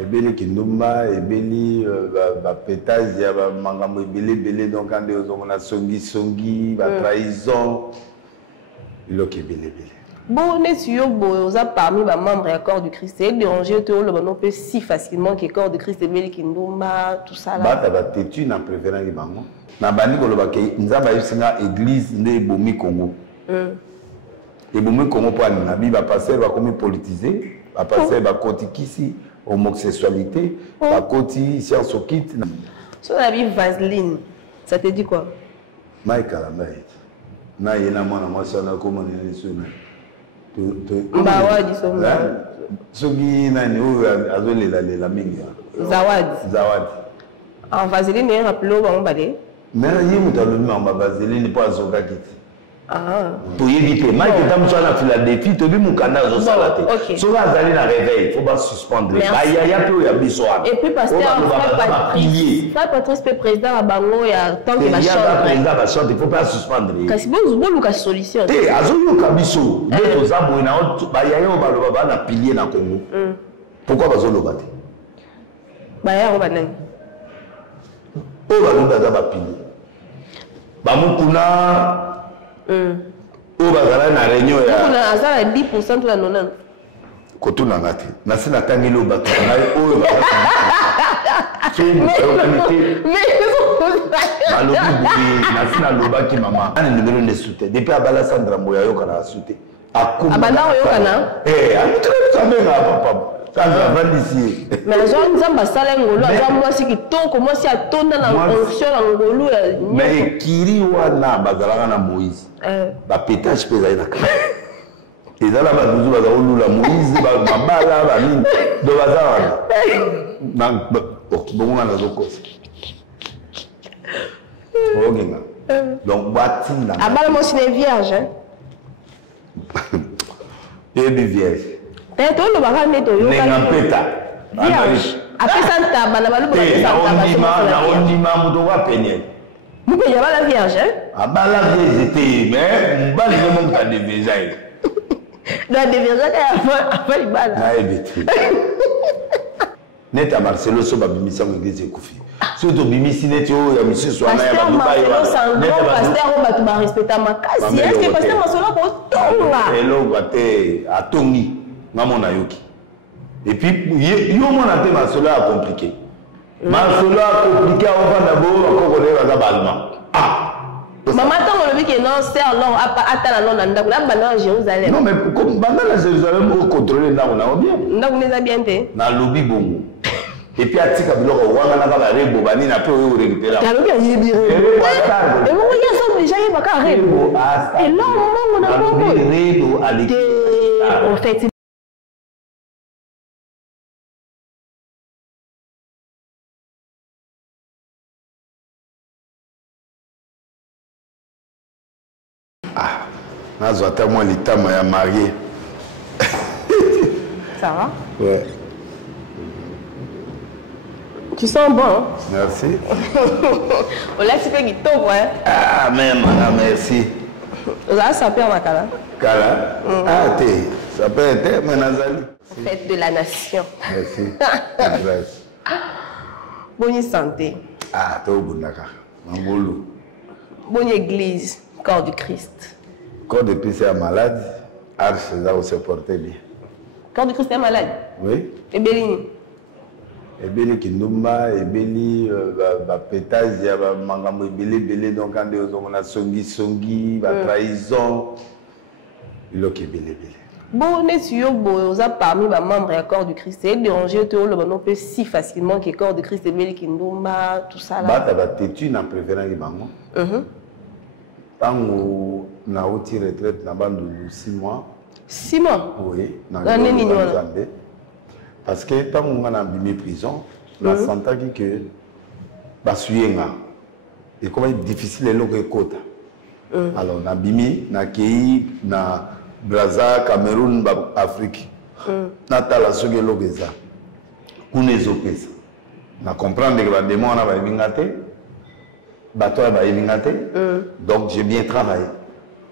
Ebeli Kindumba, Ebeli, pétage, il y a Mangambo Ebele, donc on a songi, trahison. Il y a Ebele. Bon, vous avez parmi les membres du corps du Christ, c'est déranger tout le monde peut si facilement que le corps du Christ Ebeli Kindumba, tout ça là. Bah, tu n'as préféré les bango. Na bani kolobake, nzamba yusinga église ne bomi Congo. Et bomi Congo pour nabi ba passer va comme politisé, va passer va kotikisi homosexualité, va koti science okit. Sur la vie vaseline, ça te dit quoi? Michael Amay. Na yena mwana mwasi na ko mona nesuna. Mbawa di somba. Sogi nani o azolela lela mingi. Zawadi. En vaseline et rappelons on balé. Mais il y a un vaseline pour azoka kiti. Ah. Pour éviter, Mike est dans la Philadelphie, tu as vu mon canal au salaté. Si on a allé dans réveil, il faut pas suspendre. Il y a plus de besoin. Et puis parce que Patrice peut président à Bango, il y a tant que il ne faut pas suspendre. Kasi bon ou ka solution. Eh, azoyo kabiso, d'autres abo na autre, ba ya yo ba loba na pilier na Congo. Pourquoi bazo loba te? Ba ya roba nani? O ba loba za ba pilier. Ba mukuna ou bazala na réunion ya kuna azala 10% de la 90 koto na ngati na sina tangelo bato na oyo balobi boye na sina lobaki mama ana numéro de soutien depuis abala Sandra Moya yoka na soutien akuma abana yoka na amutre tamenga papa Sandra vandisi mais les gens nzamba sala ngolo aza mwasi kitoko mwasi atonda na fonction na ngolo mais kiri wana bazalaka na Moïse ba pétage peza ina ka ezala ba duzu baza olula Moïse ba mabala ba nini do bazala na okibongo na zokosa ogenga donc batinda abala mo sine vierge et bi vierge peut-être on va ramener to yo ngapeta vierge apesa ntaba na balu ba na ondima mudo wa penye. Vous pouvez y avoir la vierge, hein? Ah bah la vierge était, mais on va le même cas de visage. La dévergence avant il balle. Ah évite. Neta Marcelo so ba bimisa ngeze ekufi. Surtout bimisi netio ya monsieur Soana ya ba Dubai. Pasteur on va tout ba respecter makasi. Est-ce que pasteur Marcelo ko tonga? Hello bate atongi ngamona yoki. Et puis yo mona te Marcelo a compliqué. Marcelo a compliqué avant d'abord encore les Allemand. Ah. Maman tant le que non c'est alors attends non nda kula bana Jérusalem. Non mais comme bana na Jérusalem pour contrôler là on a bien. Nda kuneza bien te. Na lobby bongo. Et puis atika biloko wanga na ba rebo bani na pe o récupérer. Ta lobby ayebi. Et mon gars sont déjà y baka rebo. Et là on na bongo. Rebo ali. En fait Nazo ata moi l'état m'a marié. Ça va? Ouais. Tu sens bon? Hein? Merci. On laisse faire du top, ouais. Ah, même, merci. Là, ça perd ma cala. Cala? Ah, t'es. Ça peut être, mais Nazali. Fête de la nation. Merci. Bonne santé. Ah, t'es au bout de la carte. Mamboulou. Bonne église, corps du Christ. Corps de Christ est malade, Arche ça se porter bien. Corps du Christ est malade? Oui. Et Bélini? Et Bélini Kindumba, et Bélini, pétage, il y a Mangambo Bélé, donc quand on a songi, trahison, il y a Bélé. Bon, vous avez parmi les membres du corps du Christ, c'est déranger tout le monde peut si facilement que le corps du Christ est Bélini Kindumba, tout ça là. Tu n'as préféré les bango. Tant que na outil retraite na bande 6 mois. 6 mois? Oui. L'année parce que tant qu'on a bimé prison, la santé que basuyenga et comment difficile est le quota. Alors na bimi na kei na Brazza, Cameroun, Afrique. Na tala soge logeza. Kunezo pesa. Na comprendre que ba démon na ba bingate. Donc j'ai bien travaillé.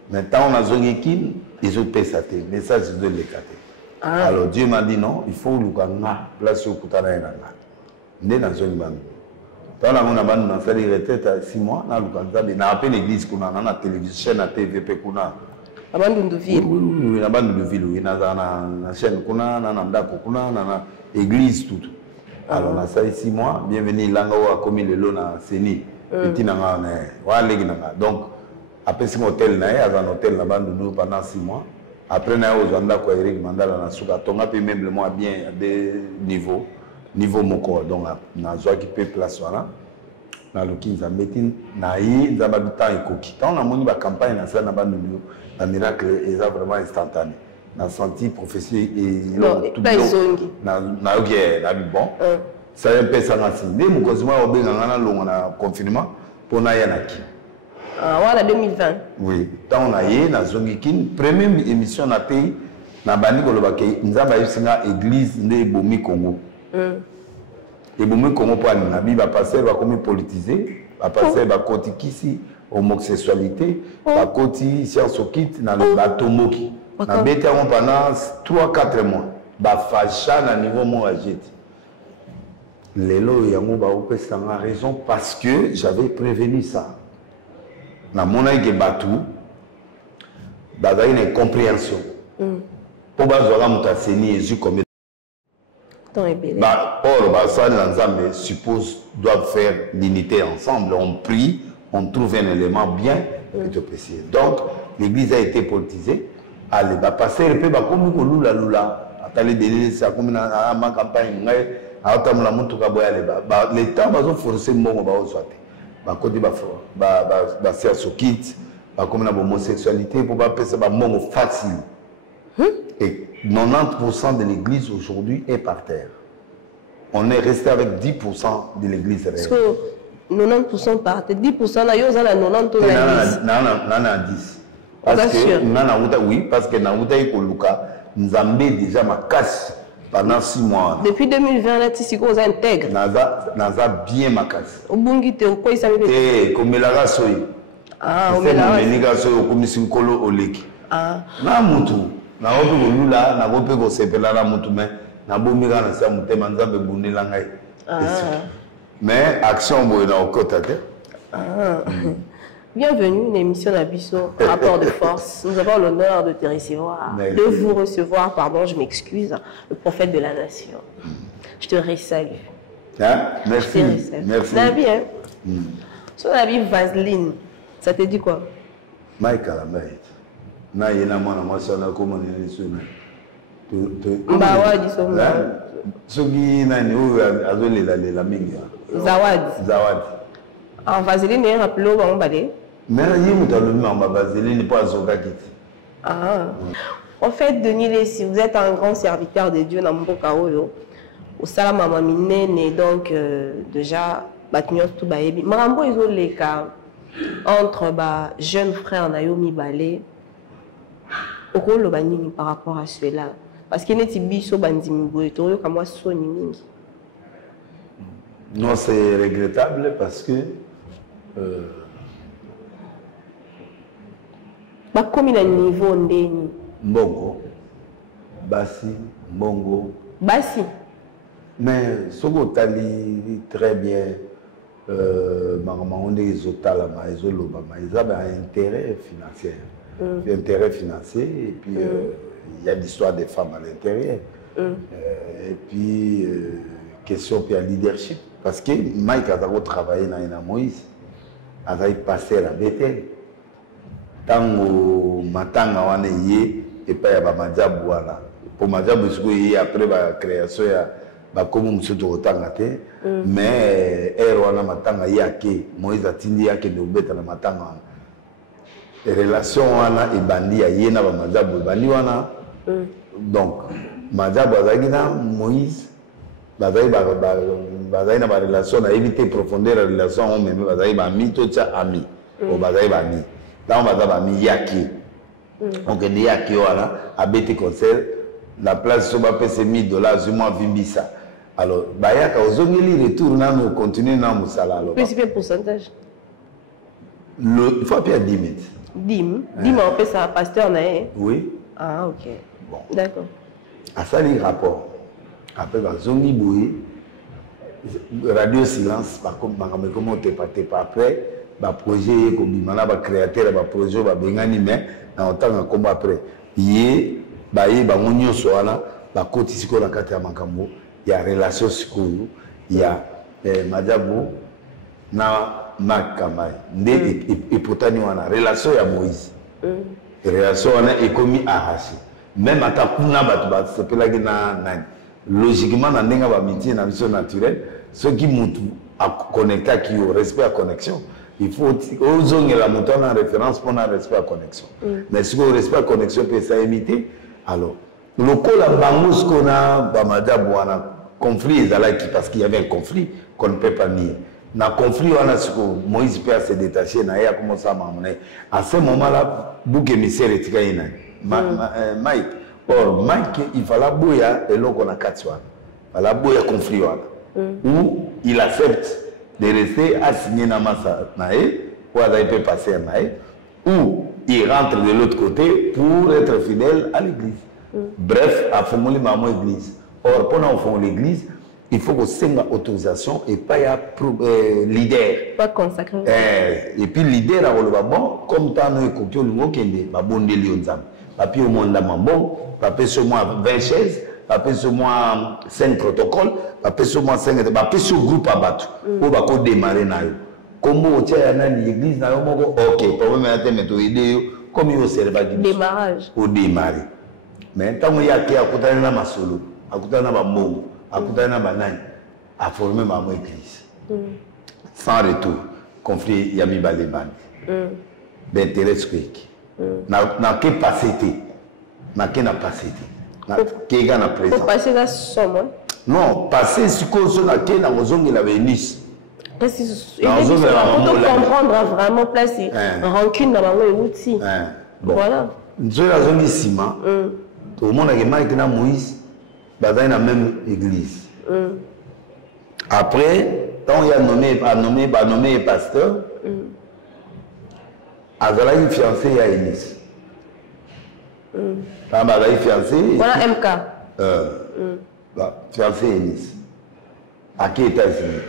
Maintenant on a zone qui ils ont payé ça. Message de l'écarter. Alors Dieu m'a dit non, il faut Lukanga, place au Koutana et Nanga. Né dans une bande. Dans la bande, on a fait des retraites à 6 mois, on a appelé l'église, on a la télévision, la TVP, on a. La bande de ville. Oui, la bande de ville, oui, on a la chaîne, on a l'église, tout. Alors, on a ça 6 mois, bienvenue, Langa a commis le lot dans Séni. Petit Nanga, donc, après ce hôtel, on a un hôtel la bande de nous pendant 6 mois. Après, on a eu Eric Mandala dans Souka, on a pu même le mois bien à des niveaux. Niveau moko donc na zo qui peut place voilà na lokinza meeting na yi za ba temps ekoki tant na moni ba campagne na ça na ba numéro na miracle est vraiment instantané na senti professeur et tout bien na OK na bon ça un peu ça na sindi mo kozima obenga na longo na confinement pour na yanaki voilà 2020 oui tant na yi na zongi kin première émission na pays na bandi ko loba ke nzamba yusinga église nde bomi Congo. Et bon, comment pour la Bible va passer, va comme politiser, va passer, va côté ici, homosexualité, va côté science au kit, dans le batomoki. Na bête pendant 3-4 mois, va facha na niveau mon agite. Lelo yango ba opé ça a raison parce que j'avais prévenu ça. Na mon aïe batou, ba une incompréhension. Pour bazola mutaseni Jésus comme or, les suppose doivent faire l'unité ensemble. On prie, on trouve un élément bien et te préciser. Donc, l'église a été politisée. Allez, va passer le peu, comme nous lula lula. Attendez, délai, ça comme ma campagne. Les temps, ils ont forcé mon ba soit. Ba côté ba ser sokit, ba comme la homosexualité pour pas passer ba mon facile. Et 90% de l'église aujourd'hui est par terre. On est resté avec 10% de l'église. Parce que 90% par terre, 10% là, il y a 90% de l'église. Non, 10. Parce que, oui, parce que Naouta et Koluka, nous avons déjà ma casse pendant 6 mois. Depuis 2020, là, tu sais qu'on intègre. Nous avons bien ma casse. Au Bungi, tu es au quoi il s'appelle? Eh, comme il a rassoyé. Ah, on est là. Comme il Kolo Oleki. Ah. Namutu. Na obi olula na bope ko sepela na mutu mais na bomira na sa mutema nzambe bunela ngai. Mais action boye na okota te. Bienvenue une émission d'Abisso Rapport de force. Nous avons l'honneur de te recevoir, de vous recevoir, pardon, je m'excuse, le prophète de la nation. Je te resalue. Hein? Merci. Merci. Nabi, hein? Son habit Vaseline, ça te dit quoi? Michael Amay. Na yena mwana mwasi na komona nisuna Mbawadi somba soki nani oyo azolela mingi Zawadi en Vaseline et rappelons ba mbale mais yi mutalomi en Vaseline pas azoka kiti. En fait, Denis Lessi, vous êtes un grand serviteur de Dieu dans mboka oyo au salama maminene donc déjà batunyo tout baebi marambo izoleka entre ba jeune frère Nayomi Balé au rôle par rapport à cela parce qu'il n'est biso bandimi boeto comme moi soni mingi. Non, c'est regrettable parce que ba comme na niveau ndeni mbongo basi mbongo basi mais sogo tali très bien maman on est zotala ma ezoloba ma ils avaient un intérêt financier. Intérêt financier et puis il y a l'histoire des femmes à l'intérieur et puis question puis à leadership parce que Mike a travaillé dans Moïse a passé à Bethel tango matanga wana yé et pas ya ba majabu wana pour majabu siko après la création ya ba comme musuto otanga te mais wana matanga yake Moïse atindi yake de obeta na matanga relation wana ebandi ya yena ba majabu ebandi wana donc majabu azaki na Moïse bazai na ba relation na éviter profondeur la relation on même bazai ba mi to cha ami o bazai ba mi donc bazai ba mi yaki donc ne yaki wana abeti concert la place so ba pese $1000 zuma vimbisa alors bayaka ozongeli retour na no continuer na musala alors principe pourcentage il faut appeler 10 000 10 on fait ça pasteur naé. Oui. Ah ok. Bon. D'accord. asali rapport après bazongi boye radio silence bakomba comment tepa après ba projet ko bimana ba créateur ba projet ba bengani mais na otanga komba après ye baye bango nyonso wana bakoti siko na kati ya makambo ya relation sikoyo ya Madiabou na Makamai nde epotani wana relation ya Moïse relation wana ekomi arraché même ata kuna bato basepelaki na logiquement na ndenga ba métier na vision naturelle ceux qui mutu a connecter qui au respect à connexion il faut ozongela mutu na référence pour na respect à connexion mais si au respect à connexion peut ça imiter alors le kola bangus kona ba Madiabou wana conflit ezalaki parce qu'il y avait un conflit qu'on ne peut pas nier. Dans le conflit, Moïse peut se détacher, na ya commencé à m'amener. À ce moment-là, bouc émissaire est tiré. Mike. Or, Mike, il fallait bouya et l'on a quatre soirs. Il fallait bouya conflit. Où il accepte de rester assigné dans massa nae, ou il peut passer nae, ou il rentre de l'autre côté pour être fidèle à l'église. Bref, à formuler maman église. Or, pendant qu'on fait l'église, il faut que c'est une autorisation et pas un leader. Pas consacré. Et puis leader a le bon comme tant que kokyo lungo kende ba bonde lionzam. Papi au monde bon, papi sur moi 20 chaises, papi sur moi 5 protocoles, papi sur moi 5 papi sur groupe à battre. Pour ba ko démarrer na yo. Comme au tia na l'église na yo moko OK, problème à te mettre idée comme yo serba du démarrage. Au démarrer. Mais tant il y a qui a kutana na masolo, akutana ba mbongo. Akutana banani a formé ma église. Sans retour, conflit yami baleban. D'intérêt squeak. Na que passé na que na passé que gana présent. Faut passer la somme. Non, passer ce qu'on se na que na ozongi la Vénice. Parce que comprendre vraiment placer rancune dans ma outil. Voilà. Nous la zone ciment. Tout le monde a que na Moïse dans la même église. Après, quand il a nommé pasteur, il a une fiancée à Enis. Quand il a une fiancée, voilà MK. Fiancée à Enis. À quels États-Unis?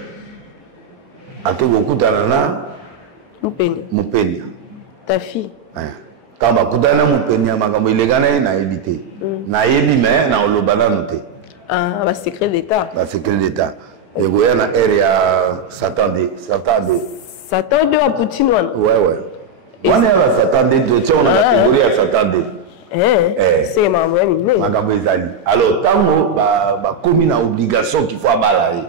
À quel beaucoup d'anana? Moupenia. Ta fille. Quand bakudana Moupenia, il est gagné, il a évité. Na yebi mais na olobana noté. Ah, bah secret d'état. Bah secret d'état. Et vous avez na area Satan 2. Satan 2 à Poutine wana. Ouais. On est à Satan 2, on a la catégorie à Satan 2. C'est ma mère minée. Alors tango ba commis na obligation qu'il faut abalayer.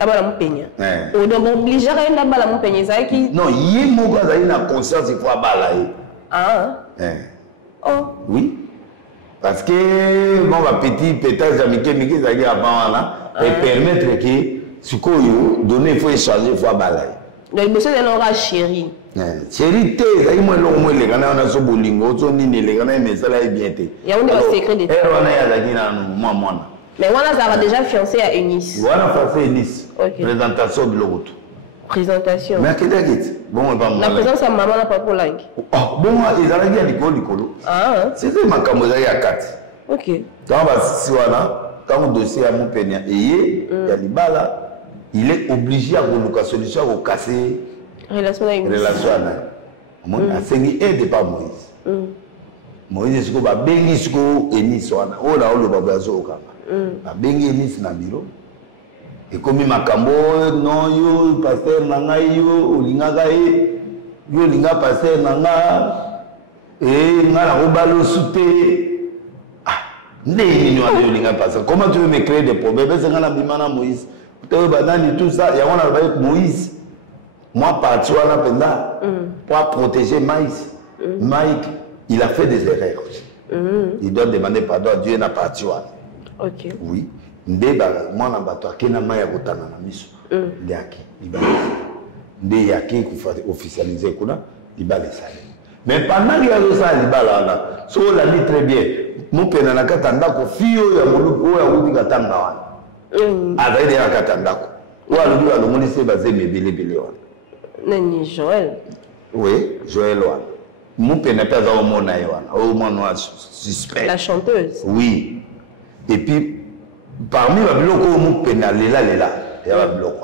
Ah bah la moupenya. On doit obliger à aller là-bas la moupenya ça qui. Non, yé mo za ina conscience il faut abalayer. Ah. Oh. Oui. Parce que bon, petit pétage américain, ça y est avant là, et permettre que ce qu'on donne, il faut échanger, il faut balayer. Donc, monsieur de l'aura chéri. Chéri, ça y est, moi, les gars, on a ce bolingo, on a les gars, mais ça là est bien. Il y a un secret d'état. Mais voilà, ça va déjà fiancé à Eunice. Voilà, fiancé à Eunice. Présentation de l'autre. Présentation. Mais qu'est-ce que bon, la présence à maman n'a pas pour langue. Oh, bon, ils ont dit à l'école. Ah. C'était ma camouflage à 4. Ok. Quand on va si quand on dossier à mon peignard et il y a l'ibala, il est obligé à avoir une solution pour casser relation avec relation à moi. A saigné aide pas Moïse. Moïse est-ce que va bengi ce que Enis wana. Oh là, le babazo au kama. Va bengi Enis na biro. Et comme il m'a cambo, non, yo, pasteur nanga yo, olingaka yo linga pasteur nanga, et nga la robalo souté. Ah, n'est pas linga pasteur. Comment tu veux me créer des problèmes? C'est nga la bimana Moïse. Tu veux banani tout ça, il y a un avec Moïse. Moi, parti à la penda, pour protéger Maïs. Mike, il a fait des erreurs. Il doit demander pardon à Dieu, n'a pas parti. Ok. Oui. Ndeba mwana bato akena maya kotana na miso ndiaki libale nde yaki kufati officialiser kuna libale sale mais pendant qu'il y a ça libale là so la dit très bien mon pena na katanda ko fio ya muluko ya wudi katanga wana avec ya katanda ko wa lubi wa ngoni se baze mebele wana nani Joël oui Joël wana mon pena pas au mona wana au mona suspect la chanteuse oui Et puis, parmi les blocs, on peut aller là, il y a des blocs.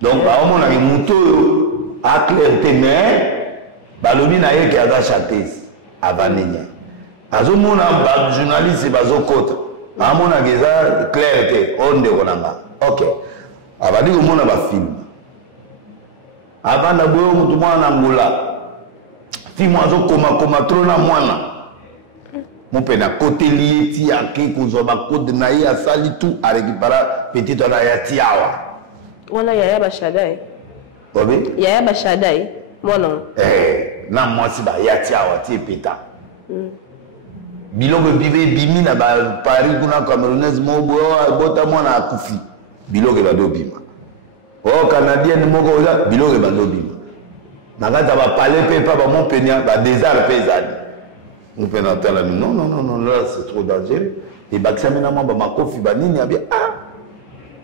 Donc, par exemple, on a des motos à clarté, mais balobi na ye qui a chanté à Vanenya. Azo mona ba journaliste bazo kota. Amona geza clarté, on de konanga. OK. Abadi ko mona ba film. Abana boyo mutu mwana ngula. Film azo koma trop na mwana. Mope na côté lié ti ake ko zo ba code na ye asali tout à récupérer petit on a ya tiawa. Wana yaya bashadai. Obi? Yaya bashadai. Mwana. Na mwasi ba ya tiawa ti peta. Biloko bibe bimi na ba Paris kuna Camerounaise mobo bota mwana akufi. Biloko ba do bima. Oh Canadien moko oza biloko ba do bima. Nagata ba parler pe pa ba mon penia ba désert paysan. On peut entendre non là c'est trop dangereux. Et baksamina mamba makofi ba nini abi ah.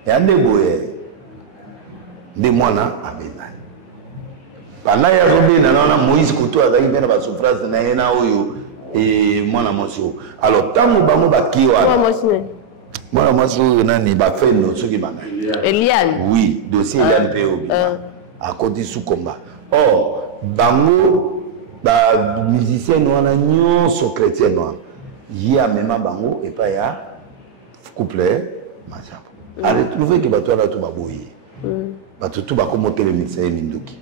Et ande boye. Ndi mwana abena. Pendant ya robina na Moïse Koutou azaki bena ba souffrance na yena oyo et mwana moso. Alors tango bango bakiwa. Mwana moso nani ba fait no soki bana. Eliane. Oui, dossier Eliane P.O. À côté sous combat. Or bango ba musicien wana nyonso chrétien wana. Ya mema bango et pas ya couplet majapo. A retrouver que bato na to baboyi. Bato tout bakomote le médecin mindoki.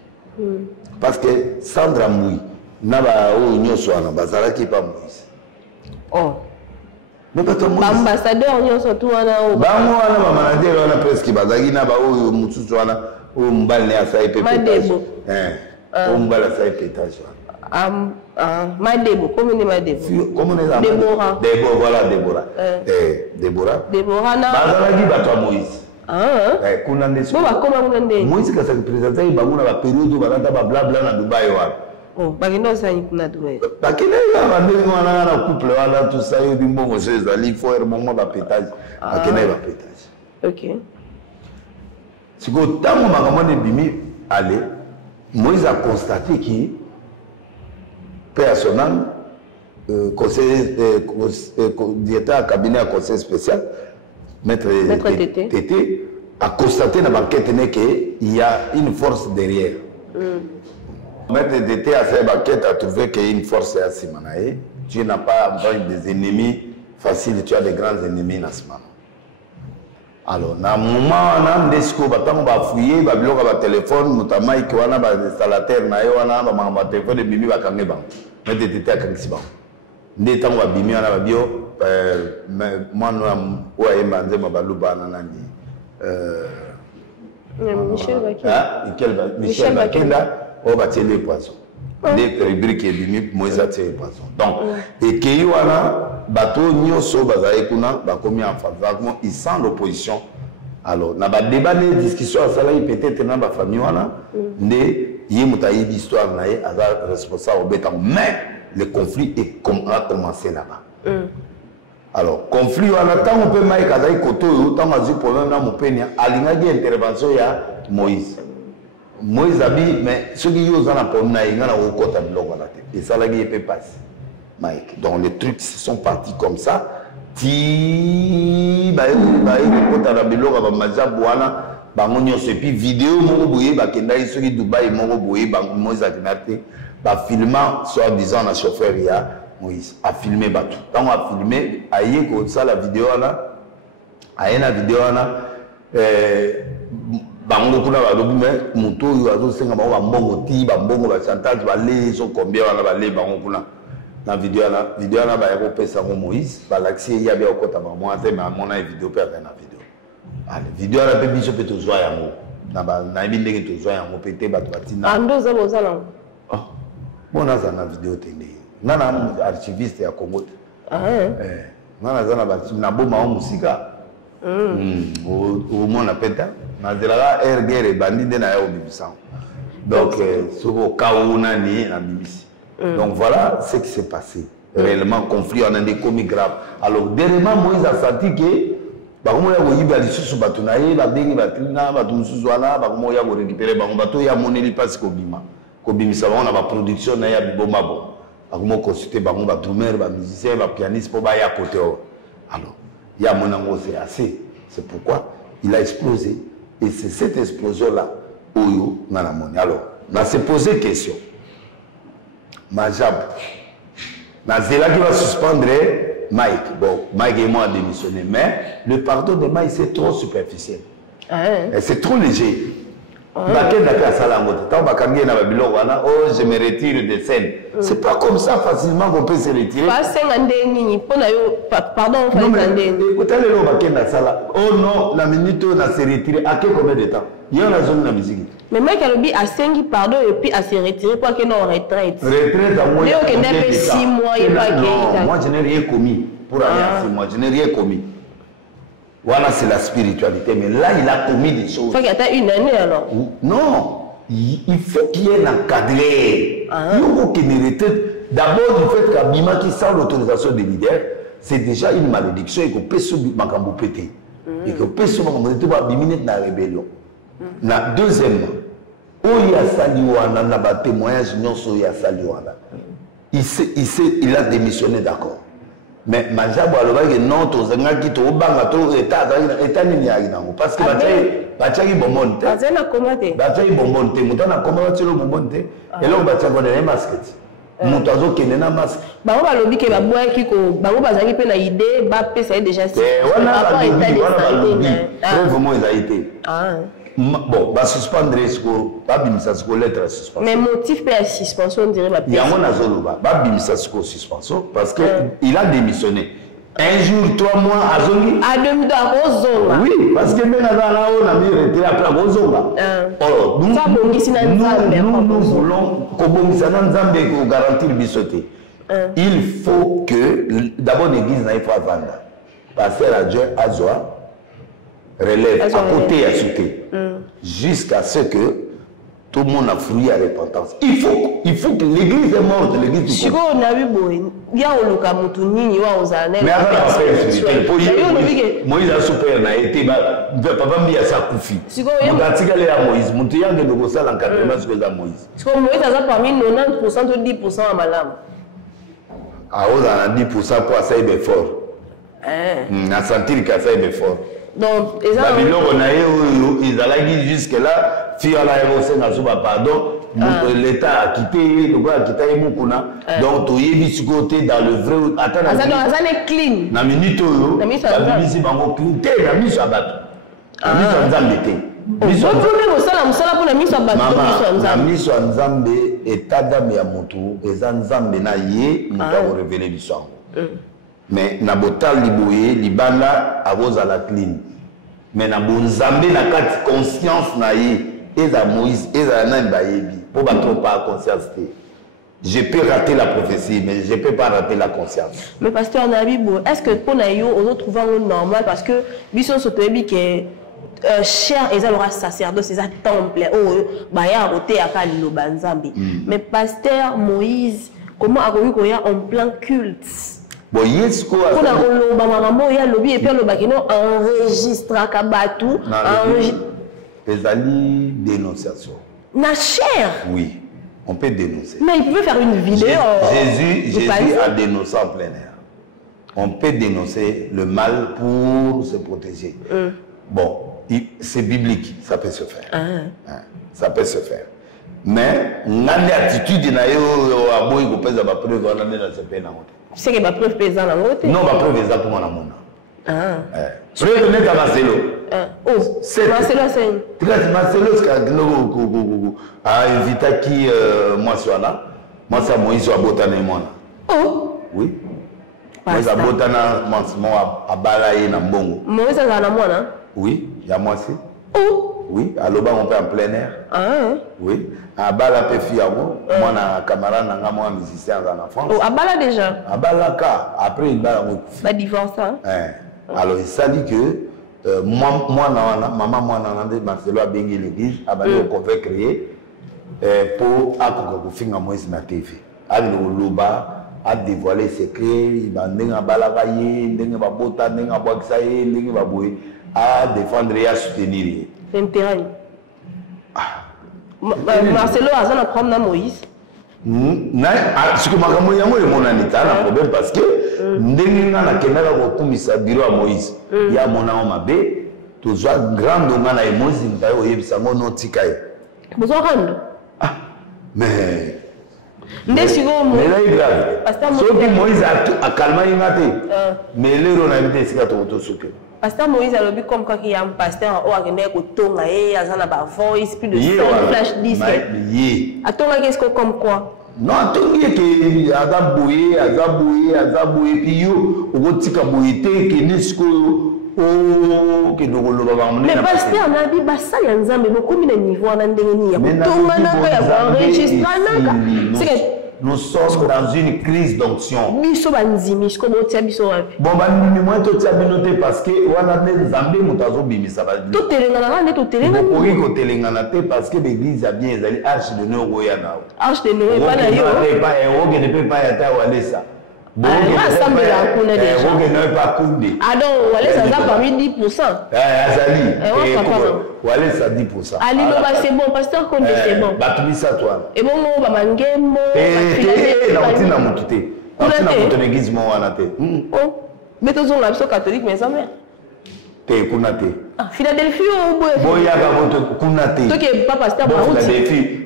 Parce que Sandra Moui na ba o nyonso wana bazalaki pa Moïse. Oh. Mais bato Moïse. Ambassadeur nyonso tout wana o. Bango wana ba manager wana presque bazalaki na ba o mutsusu wana o mbali na sa epepeta. Madebo. O mbali sa epepeta. Madebo, comment on dit Madebo? Comment on dit Déborah. Voilà, Déborah. Déborah. Déborah na. Bazalaki bato Moïse. Kuna ndesi. Bo bakoma kuna ndesi. Moïse ka sa présenter bango na ba période balata ba blabla na Dubai wana. Oh, bakendo sa na Dubai. Bakende ya bandeli wana na couple wana tout ça yo bimbongo c'est ali faut er moment ba pétage. Bakende ba pétage. OK. Siko tango makambo ne bimi aller Moïse a constaté que père son âme conseiller directeur à cabinet à conseil spécial Maître Tété a constaté dans l'enquête qu'il y a une force derrière. Maître Tété a fait l'enquête, a trouvé qu'il y a une force à Simanae. Tu n'as pas des ennemis faciles, tu as des grands ennemis dans ce moment. Alors, dans le moment où on a fouillé, on a téléphone, notamment on a des installateurs, on a un téléphone de Bimi, on a un Maître Tété a un téléphone. Ndé tango abimi wana babio mwana wa emanze mabaluba nanani Michel Bakenda o batele poisson ndé rubrique ebimi Moïse atele poisson donc et que wana bato nyonso bazali kuna bakomi en faveur ils sont l'opposition alors na ba débat de discussion asala peut-être na ba famille wana ndé yemuta yi histoire na ye aza responsable betam mais le conflit a commencé là-bas. Alors, conflit, on attend un peu mais quand il y a un problème dans mon pays, il y a une intervention de Moïse. Moïse a dit, mais ceux qui ont un problème, ils ont un côté de l'eau. Et ça, il peut passer. Donc, les trucs sont partis comme ça. Ti, bah, côté de l'eau, bah, maja boana, bah, on y a ce puis vidéo, mon bouillé, bah, qui n'a eu Dubaï, mon bouillé, bah, Moïse a dit. Bah, filmant, soit disant, le chauffeur, il y a Moïse, a filmé Batou. Quand on a filmé, aïe, comme ça, la vidéo là, aïe, la vidéo là, bango kuna ba lobi mais moto yo azo senga ba mbongo ti ba mbongo ba chantage ba les so combien wana ba les bango kuna na vidéo na ba yako pesa ko Moïse ba l'accès ya bien okota ba moi te mais mona vidéo pe na vidéo allez vidéo la pe biso pe to zwa ya mo na ba na ibindenge to zwa ya mo pe te ba to batina ando za bozala bona za na vidéo tende nana archiviste ya Congo nana za na ba na boma o musika au monde peta na zela RGR bandi de na ya obibisan donc soko kauna ni na bibisi donc voilà ce qui s'est passé réellement conflit on a des commis grave alors dernièrement Moïse a senti que bakomo ya koyiba lisusu bato na ye babengi batrina bato mususu wana bakomo ya korécupérer bango bato ya moneli pasi kobima kobimisa bango na baproduction na ya biboma bon bakomo consulter bango badrumeur bamusicien bapianiste mpo baya côté alors Il y a mon amour, c'est assez. C'est pourquoi il a explosé. Et c'est cette explosion-là, où on a la monnaie. Alors, on s'est posé question. Majab, c'est là qui va suspendre Mike. Bon, Mike et moi a démissionné, mais le pardon de Mike, c'est trop superficiel. C'est trop léger. Je me retire des scènes. C'est pas comme ça facilement qu'on peut se retirer. Pardon, oh non, la minute on a se retiré. À combien de temps? Il y a la zone de la musique. Mais Mike Alobi a 5 pardon et puis a se retiré pour qu'il n'en retraite. Retraite à moi. Il 6 mois, il va non, moi je n'ai rien commis. Pour aller à 6 mois, je n'ai rien commis. Voilà, c'est la spiritualité. Mais là, il a commis des choses. Il faut qu'il y ait une année alors. Non, il faut qu'il y ait un encadré. Il faut qu'il y ait une retraite. D'abord, du fait qu'Abima qui sent l'autorisation des leaders, c'est déjà une malédiction et qu'on peut se makambo péter. Et qu'on peut se makambo péter pour abîmer la rébellion. Deuxièmement, où il y a Saliwana, il y a des témoignages, il y a Saliwana. Il a démissionné, d'accord. Mais Majab alobaki non tozanga ki to banga to état nini yaki nango parce que bachaki bomonte bazena komate bachaki bomonte mutana komata tilo bomonte eloko bachako na masque mutu azokende na masque bango balobi ke babwaki ko bango bazaki pe na idée ba pesa déjà si rapport état de santé vraiment ils a été bon va suspendre ce va bimisa ce lettre à suspension mais motif pe à suspension on dirait ba il y a mon azoloba va bimisa ce suspension parce que il a démissionné un jour 3 mois azongi à demi d'arozonga oui parce que même là on a mis retiré après azonga oh nous voulons kobongisa na nzambe ko garantir bisoté il faut que d'abord l'église na il faut vendre passer à Dieu azwa relève à côté à sauter jusqu'à ce que tout le monde a fruit à repentance. Il faut que l'église est morte, l'église du Chico na biboy, ya oloka mutu nini wa ozana. Mais Moïse a super na été papa mbi a sakufi. Mudatika le ya Moïse, mutu yange ndoko sala encadrement sur la Moïse. Chico Moïse a parmi 90% ou 10% à malam. Ah ozana 10% pour ça il fort. Na sentir que ça il fort. Donc, ils allaient jusque-là, pardon, l'État a quitté, donc tu es mis côté dans le vrai. Attends, ça est clean. La minute, la mise à mais na botal liboye libanda aboza la clean mais na bonzambe na kati conscience na ye eza Moïse eza nan bayebi pour ba trop pas conscience. Je peux rater la prophétie mais je peux pas rater la conscience. Mais pasteur Nabibo, est-ce que pour nayo on trouve normal parce que bison sotoyebi que cher eza le sacerdoce eza temple oh baya roté akali lo banzambe mais pasteur Moïse comment akoki koya en plein culte. Bon, yes, quoi. Pour la il y a lobby et puis le bac enregistre Kabatou. Les alliés dénonciation. Na cher. Oui, on peut dénoncer. Mais il pouvait faire une vidéo. Jésus a dénoncé en plein air. On peut dénoncer le mal pour se protéger. Bon, c'est biblique, ça peut se faire. Ça peut se faire. Mais, on a une attitude, c'est que ma preuve paysanne la moto. Non, ma preuve est pour mon preuve n'est pas Marcelo. Oh, c'est Marcelo c'est. Marcelo a invité qui moi soana. Moi c'est Moïse Abotana et moi. Oh. Oui. Moïse Abotana moi à balayer na mbongo. Moïse azana moi na. Oui, il y a moi aussi. Oh. Oui, à l'Oba on peut en plein air. Oui. À Bala Pefiamo, moi na camarade na moi musicien en France. Oh, à Bala déjà. À Bala ka après il va va divorcer. Alors il s'est dit que moi maman moi na Marcelo a bengi l'église a bali qu'on veut créer pour akoko finga Moïse na TV. Avec le Loba a dévoilé ses secrets, il va ndenga bala ka ye, ndenga ba bota, ndenga ba kisaye, ndenga ba boy à défendre et à soutenir. C'est intérêt. Marcelo a un problème à Moïse. Ce que makambo yango emonanita na problème parce que ndenge nga nakendaka kokumisa biro ya Moïse ya monao mabe tozwa grande nga na Moïse mbaye oyebisa ngo notika ye bozo rando mais nde siko mais là il grave soki Moïse a calma inga te mais lero na bité sika to soke Pasteur Moïse a lobby comme quand il y a un pasteur ou akende ko tonga azana ba voice plus de 5 flash disque atonga qu'est-ce que comme quoi non atongi ke azaboye puis yo okotika boye te ke nisiko o ke dokoloba ba mais pasteur na bi basa ya nzambe bokomi na niveau na ndenge ni ya tonga na ya enregistrer naka c'est nous sommes dans une crise d'onction. Biso banzimi, je comprends tia biso wapi. Bon banzimi moi to tia binote parce que wana ne nzambe mutazo bimisa ba. To telengana na to telengana. Oki ko telengana te parce que l'église a bien ezali arche de Noé ya na. Arche de Noé pas na yo. Pas oke ne peut pas yata walesa. Bon ensemble la kuna déjà. Oke ne pas kunde. Ah donc walesa ça parmi 10%. Azali. Walesa 10%. Ali no ba c'est bon pasteur Konde c'est bon. Batubisa toi. Et bon ba mangembo. Na utina mutute. Utina mutune l'église mo wana te. Oh. Mais tous on l'abso catholique mais ça mais. Te kuna te. Ah Philadelphie ou boya ga moto kuna te. Toi qui pas pasteur ba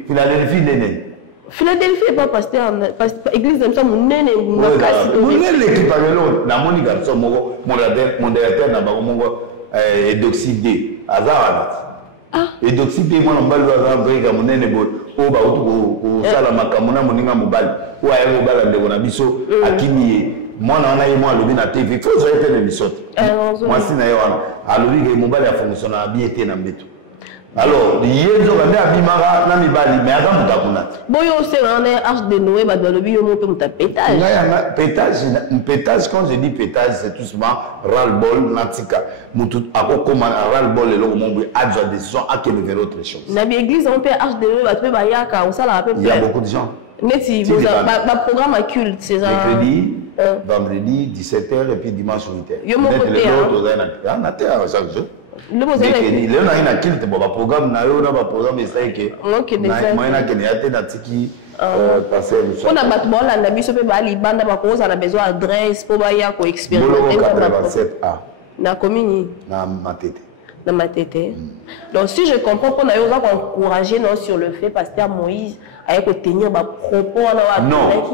Philadelphie nene. Philadelphie n'est pas pasteur, église de ça, mon nez, mon casse. Mon nez, l'équipe avec l'autre, la monique, mon directeur n'a pas mon édoxydé. Azar. Édoxydé, moi, on va le voir, mon nez, au bas, au salamaka, mon amoninga, mon bal, ou à un bal, de mon abisso, à Kimi. Moi, on a eu moi, le bin à TV, il faut que j'aille faire des missotes. Moi, si n'a pas, alors, mon bal a fonctionné à bien été dans le béton. Alors, yezo kande abimara na mibali mais aka mutakuna. Boyo c'est un arche de Noé ba dolobi yo monte muta pétage. Pétage quand je dis pétage c'est tout simplement ras-le-bol natika. Mutu akokoma ras-le-bol le mongo adja décision à que le faire autre chose. Na bi église on peut arche de Noé ba to ba yaka on sala peu. Il y a beaucoup de gens. Neti ba programme à culte c'est ça. Mercredi, vendredi 17h et puis dimanche 8h. Yo mongo te. Na te chaque jour. Le na ina kilte bo ba programme na yo na ba programme essaye que na moyena que na te na tiki passer le soir. On a battu bon là na biso pe ba libanda ba ko za na besoin adresse pour ba ya ko expérimenter na 7A na commune na matete. Na matete. Donc si je comprends qu'on a eu encourager non sur le fait pasteur Moïse à tenir ba propos na non,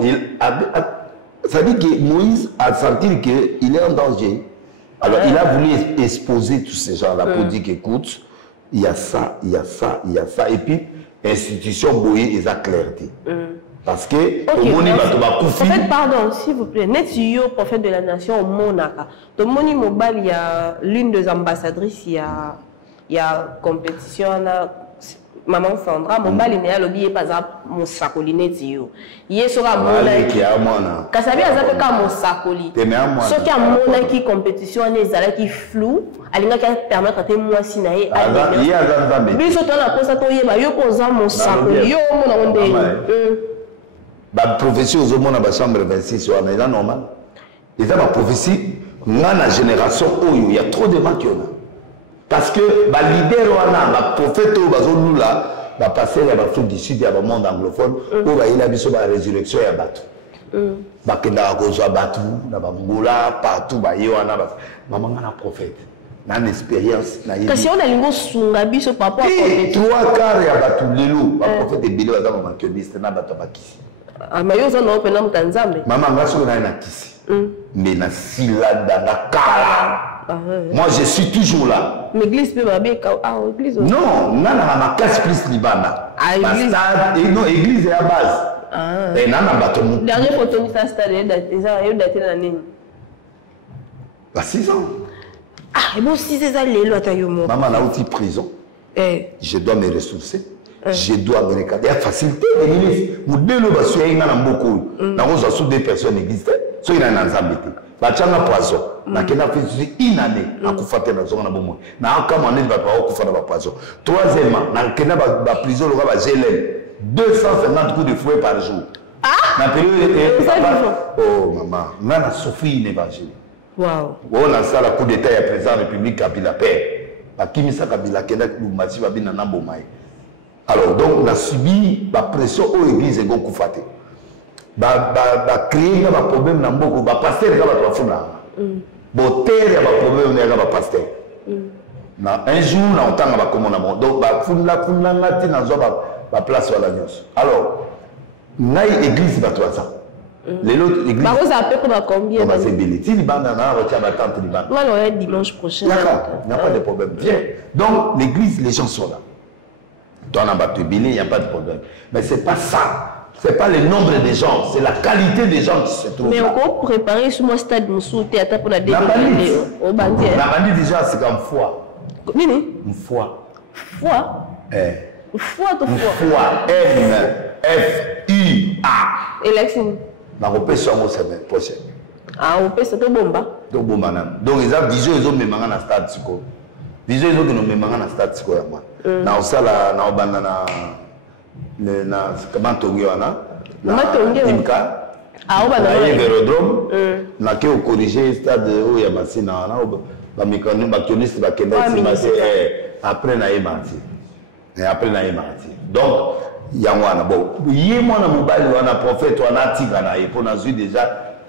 ça dit que Moïse a senti que il est en danger. Alors, il a voulu exposer tous ces gens-là pour dire qu'écoute, il y a ça, il y a ça, il y a ça. Et puis, institution boyée, ils ont clarté. Parce que, en fait, pardon, s'il vous plaît, Netio, prophète de la nation, au Monaka. Dans Moni Mobile, il y a l'une des ambassadrices, il y a compétition, Maman Sandra, mon bal est à l'objet pas à mon sacoli netio. Hier sera mon Kasabi a zappé comme mon sacoli. Ce qui a mon qui compétition les ala qui flou, alinga qui permettre à moi sinae. Mais surtout la cosa toye ba yo posa mon sacoli yo mon onde. Ba prophétie aux hommes na chambre 26 on est normal. Et ça ma prophétie na la génération oyo il y a trop de makiona. Parce que les leaders, les prophètes, les passer à l'Afrique du Sud, à monde anglophone, où il y a la résurrection et bateau. Il y a bateau, partout, maman a un prophète, une expérience. Parce qu'on a une sunga biso par rapport à trois quarts ya bateau, l'élo, le prophète est belé, il a un kioniste, na bateau bakisi. Ah, mais ils ont open up Tanzambe. Maman, moi, je suis un kisi. Mais na sila dans la kala. Moi, je suis toujours là. Mais l'église peut m'habiller. Ah, l'église aussi. Non, non, ma casse plus Libana. Ah, l'église. Non, l'église est à base. Et non, ma bateau. Dernière photo, ça c'est daté l'année. 6 ans. Ah, et bon, si c'est ça, les lois, t'as eu mon. Maman a aussi prison. Je dois me ressourcer. Je dois me regarder. Il y a facilité de ministre. Vous devez le voir, il y a beaucoup. Dans vos sous des personnes existent. So il y a un ensemble. Bachanga poison. Na kena fait une année à kufata na zona bomo. Na kama on va pas kufata na poison. Troisièmement, na kena ba prison le ba GLM 250 coups de fouet par jour. Ah! Na période oh maman, na souffri une évangile. Wow. On a ça la coup d'état ya président République Kabila père. Ba kimisa Kabila kenda ku masi ba bina na bomai. Alors, donc, on a subi la pression aux églises et au Koufate. Créer un problème dans beaucoup, pasteur, il y a un problème. Bon, terre, il y a un problème, il y a un pasteur. Un jour, on a un temps, donc, il y a une place sur la nuit. Alors, il y a une église, il y a ça. Les autres églises. Bah, vous avez peur combien? C'est belé. Si les bandes en a, on va tenter les bandes. Moi, on va dimanche prochain. D'accord, il n'y a pas de problème. Viens. Donc, l'église, les gens sont là. Toi, on a battu belé, il n'y a pas de problème. Mais ce n'est pas ça. Ce n'est pas le nombre de gens, c'est la qualité des gens qui se trouvent. Mais là. on peut préparer sur mon stade de théâtre pour la La bandit au bandit. La bandit, déjà, c'est comme foi. Nini? Une foi. Foi? Foi, tout foi. Foi. M-F-U-A. Élection. Na repé sur mon semaine prochaine. Ah, on peut se faire bomba. Donc bomba nan. Donc ils ont vision ils ont même na stade siko. Vision ils ont nous même na stade siko ya moi. Na osala na obanda na comment tongyo na. Imka. Ah, on va na vélodrome. Na ke au corriger stade où ya masina na ba mécanique ba kioniste ba kenda après na emati. Et après na emati. Donc Yangwana bon yé moi na mobile wana prophète wana tika na pour na zui déjà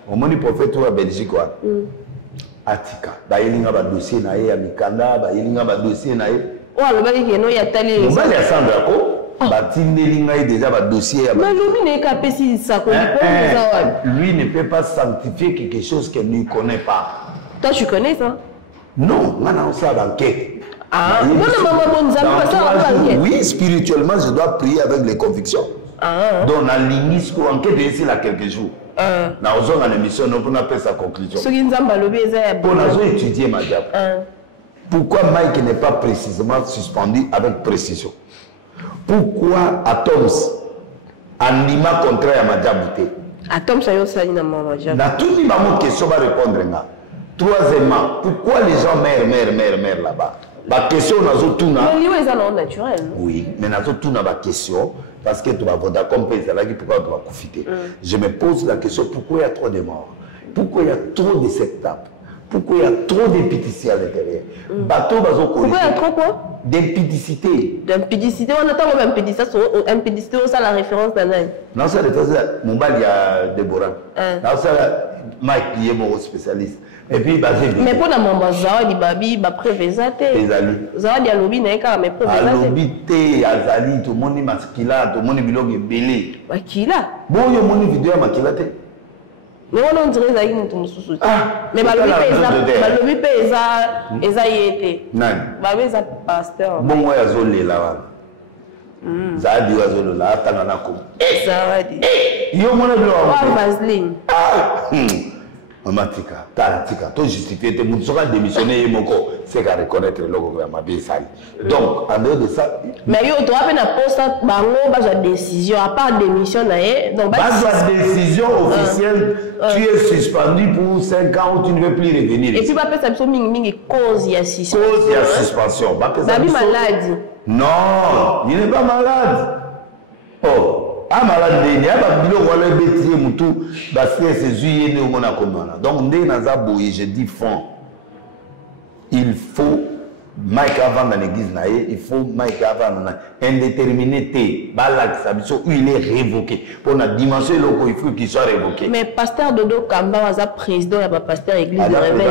au moni prophète wa Belgique wa atika ba yelinga ba dossier na ye ya mikanda ba yelinga ba dossier na ye wa lo ba ki no ya tali mobile ya Sandra ko ba tindelinga ye déjà ba dossier ya mais lui ne ka pesi ça ko lui ne peut pas sanctifier quelque chose qu'elle ne connaît pas. Toi tu connais ça? Non, maintenant on sait l'enquête. Ah, oui, spirituellement, je dois prier avec les convictions. Donc, la ligne, enquête ici, là, quelques jours. Dans une émission, on peut appeler sa conclusion. Pour étudier ma diable. Pourquoi Mike n'est pas précisément suspendu avec précision? Pourquoi Atoms anima contraire à ma diable? Atoms, ça y est, na tout le monde question va répondre. Troisièmement, pourquoi les gens meurent là-bas? La question n'a pas tout naturel. Oui, mais n'a pas tout la question parce que tu vas voir comme pourquoi tu vas profiter. Je me pose la question pourquoi il y a trop de morts, pourquoi il y a trop de sectapes, pourquoi il y a trop d'impudicité à l'intérieur. Pourquoi il y a trop quoi? D'impudicité. D'impudicité, on attend même impudicité, on a la référence d'un œil. Non, ça mon bal il y a Déborah. Non, ça Mike qui est mon spécialiste. Et puis, mais pour la maman, Zawadi Babi, ba prévezate. Zawadi Alobi n'est qu'à mes prévezate. Alobi te, Azali, tout le monde est masquila, tout le monde est bilog et belé. Makila. Bon, il y a mon vidéo à makila te. Mais on dirait Zaïd nous tout sous. Mais Balobi pe eza yete. Non. Balobi eza pasteur. Bon, moi yazolé là. Zawadi yazolé là, attends na ko. Zawadi. Yo mon bilo. Vaseline. Matika, tika, toi justifié, tu as démissionné, c'est qu'à reconnaître le logo de ma vie. Donc, en dehors de ça. Mais yo, tu as fait un poste, tu as décision, à part démission, donc, pas de décision officielle, tu es suspendu pour 5 ans où tu ne veux plus revenir. Et puis, tu as fait ça, cause de suspension. Cause de suspension. Tu as malade. Non, il n'est pas malade. Oh. Ah malade il y a pas bilo wala bétier mutu parce que c'est juillet né au mona komana donc ndé naza boye je dis fond il faut Mike avant dans l'église naé il faut Mike avant indéterminé té balak sabiso il est révoqué pour la dimension loko il faut qu'il soit révoqué. Mais pasteur Dodo Kamba waza président ya pasteur église de réveil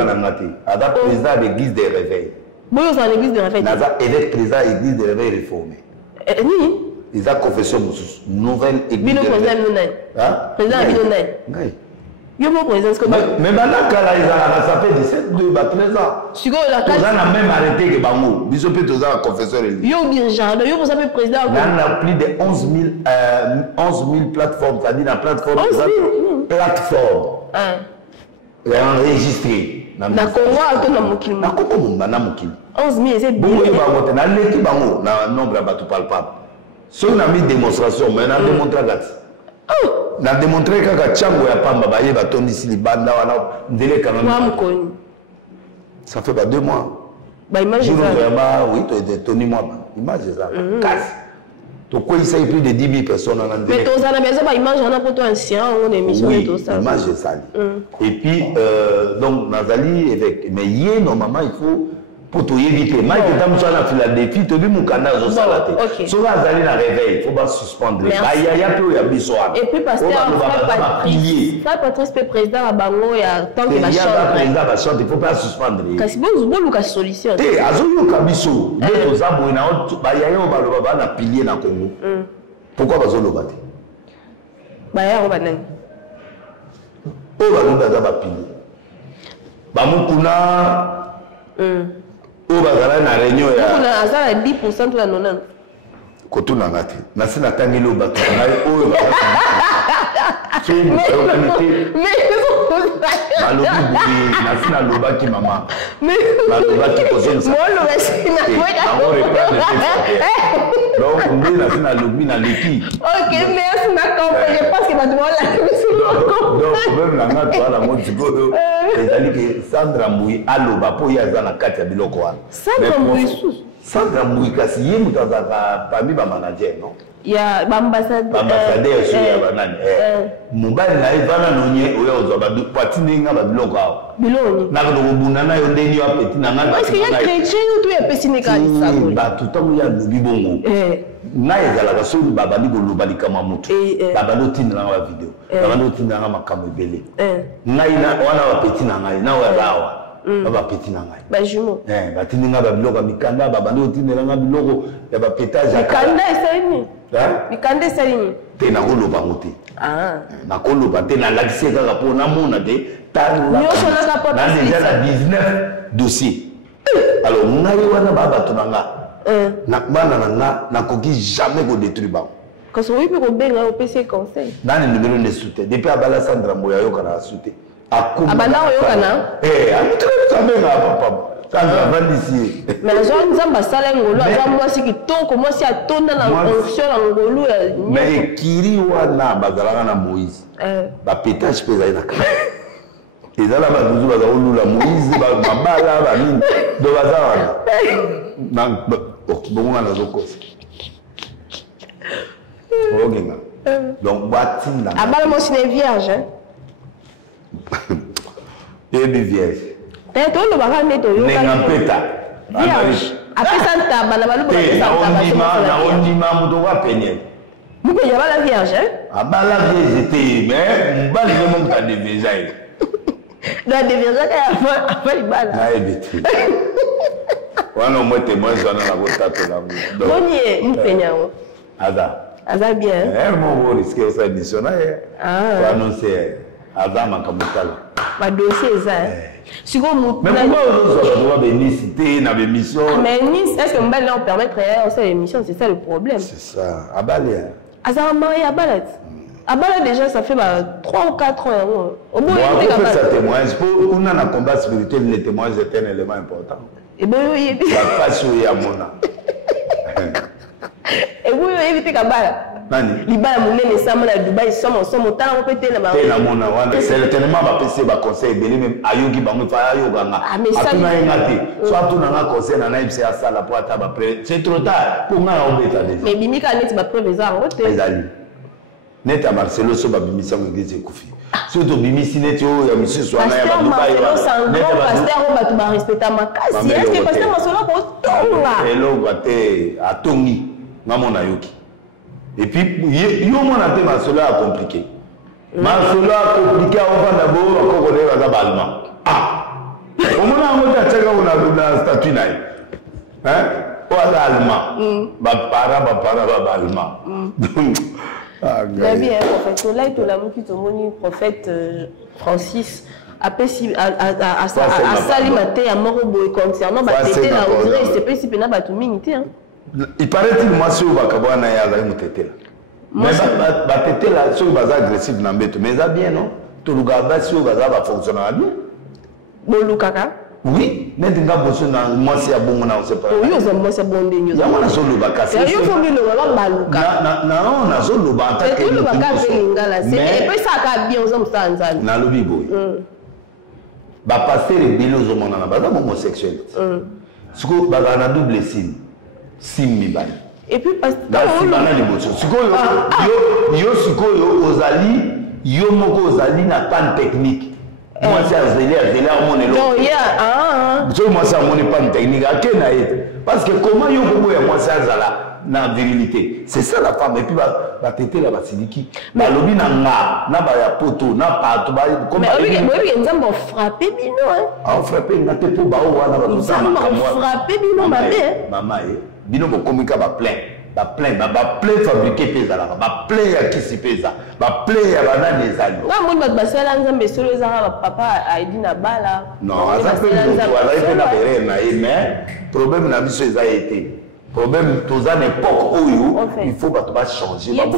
ada président de l'église de réveil boyo dans l'église de réveil naza évêque président église de réveil réformé ni ils ont confession nouvelle église. Bino président Nunay. Président Nunay. Oui. Yo mon président ce que mais maintenant ça fait 17 de 13 ans. Si go la case. On a même arrêté que bango. Biso peut tous un confesseur religieux. Yo dirigeant, yo vous savez président. On a plus de 11 000 plateformes, c'est-à-dire la plateforme enregistré. Na Congo alto na mokili. Na Congo na mokili. 11 000 c'est bien. Bongo bango na leki bango na nombre ba tout palpable. Si on a mis démonstration, mais on a démontré on a démontré que Tchango ya pamba baye batondi si libanda wana ndele kanoni. Ça fait 2 mois. Bah image ça. Oui, Tony moi image ça. Casse. Donc quoi il s'agit plus de 10 000 personnes en ndele. Mais tous ça na besoin ba image on a pour toi ancien on émission et tout ça. Image ça. Et puis donc Nazali avec mais hier normalement il faut pour tout éviter. Mike est à Philadelphie, tu as vu mon canal au salaté. Si on va aller dans le réveil, il faut pas suspendre. Il y a plus de besoin. Et puis, parce que Frère Patrice, président à Bango, il y a tant que la chante. Il ne faut pas suspendre. Parce que vous avez une solution. Eh, Azoyo Kabiso, il y a un pilier dans le Congo. Pourquoi vous avez un pilier? Il y a un pilier. Ou bazala na réunion ya kuna azala 10% la 90 koto na ngati na sina tangelo bato na oyo malobi boye na sina lobaki mama nalobaki kozonisa donc nde na sina lobi na leki ok merci na compris je pense que bato donc même na nga toala mo sikoyo ezali ke Sandra Mbui aloba po ye aza na kati ya biloko wana Sandra Mbui kasi ye moto azalaka parmi bamanager non ya baambassadeur so ya banani mobali na ye vana nonye oyo ozwa bapati ndenge babiloko awa biloni nakobunda na yo ndeni apeti na nga parce que ya chrétien to ya pesine ka lisako bato ntango ya lobi bongo na ezalaka soki babandi koloba likama motu babandi otindela nga bavideo babandi otindela nga makambo ebele ngai wana bapeti na ngai na oyo bawa bapeti na ngai bajumeau batindi nga babiloko ya mikanda babandi otindela nga biloko ya bapetage mikanda esalini mikanda esalini te nakoloba ngo te nakoloba te nalakisi kaka mpo namona te deja na 19 dossier alors ngai wana babato na nga na bana na nga nakoki jamais kodétruire bango kasi oyi mpe kobenga opesi conseil nani numéro nde sute depuis abala Sandra Mbui ayokana asute abanda oyokana amenga papa Sandra vandisi mais azwa nzambe asala ngolu azwa mwasi kitoko mwasi atonda na fonction ya ngolu mais ekiri wana bazalaka na Moïse bapetage mpe ezali na kati ezala baduzu baza kolula Moïse babala banini do baza wana bongo nga nazokosa ogenga donc batinda abala mwasi ne vierge yebi vierge tolobaka nde toyoka mpeta vierge apesa ntaba na balobaka naondima moto wapenye mopenya abala vierge abala vierge te mais mobali nde moto adeveza ye nadevezaka afa libala nayebi te wana omwe témoin wana nakotatola boni ye mpenya yango aza bien mo riske osa émission na ye annonce aza makambo tala badossier eza sikoyo motuoa benisi te na bémission mais nice est ce que mobali na opermettre osala émission c'est ça le problème c'est ça abali azala marié abala ti abala déjà ça fait 3 ou 4 ans yango sa témoignage pour kuna na combat spirituel le témoignage est un élément important eboyo yebi bapasi oyo amona eboyo yebi te kabala nani libala monene esama na Dubai somo tala mpe te na bango te na mona wana certainement bapesi baconseil ebele même ayoki bango fa ayokanga atuna ye nga te so atuna nga conseil na nayebisi asala po ata bapre c'est trop tard mpo nga na obeta deja mais bimika neti bapreuve eza yango te ezali neti ya Marcelo so babimisango église ekufi so tobimisi neti oyo ya misusu wana ya badubaipasteur oyo bato barespecta makasi eske pasteur Masolo akotonga eloko te atongi nga mona yoki et puis yo mona te Masolo a compliqué Masolo a compliqué avanda bo bakokole baza balma omona yango te atiaka na statut na ye o aza allemand bapara babalma Très bien, prophète. Là, il a prophète Francis a salimate à Morobo concernant Batété la Audrey, c'est pas si pénal Batoumini. Il paraît-il, moi, si vous avez un yaza, mais Batété la sur base agressive n'a mais ça bien, non? Tout le gars, si vous avez fonctionné bien. Bon, Kaka? Oui, mais tu as besoin de moi, si à bon, on ne sait pas. Oui, on sait bon, il y a un seul baka. Il faut que le baluka. Non, on a seul le baka. C'est le baka Lingala. C'est pas ça qui a bien aux hommes sans. Na lobi boy. Ba passer les bilos au monde na basa homosexuel. Siko ba na double sim mi bali. Et puis parce que on a les bosso. Siko yo siko yo ozali yo moko ozali na panne technique. Moi, c'est Azélie, on est là. Non, il y a. Moi, c'est mon épargne technique. Parce que comment il y a moi, c'est Azala, la virilité. C'est ça la femme. Et puis, va têter la basiliki. Mais l'obi n'a pas poto, n'a pas. Mais oui, nous avons frappé Bino. On frappé, on a été pour Bao. Nous avons frappé Bino, ma mère. Maman, Bino, mon comica va plein. Va plein fabriqué pesa là, va plein à qui s'y pesa, va plein à banane les alliés. Non, moi, je suis là, mais sur les arabes, papa a dit na bala. Non, ça fait mais problème n'a vu ce ça été. Problème tous à l'époque où il faut pas changer. Il y a une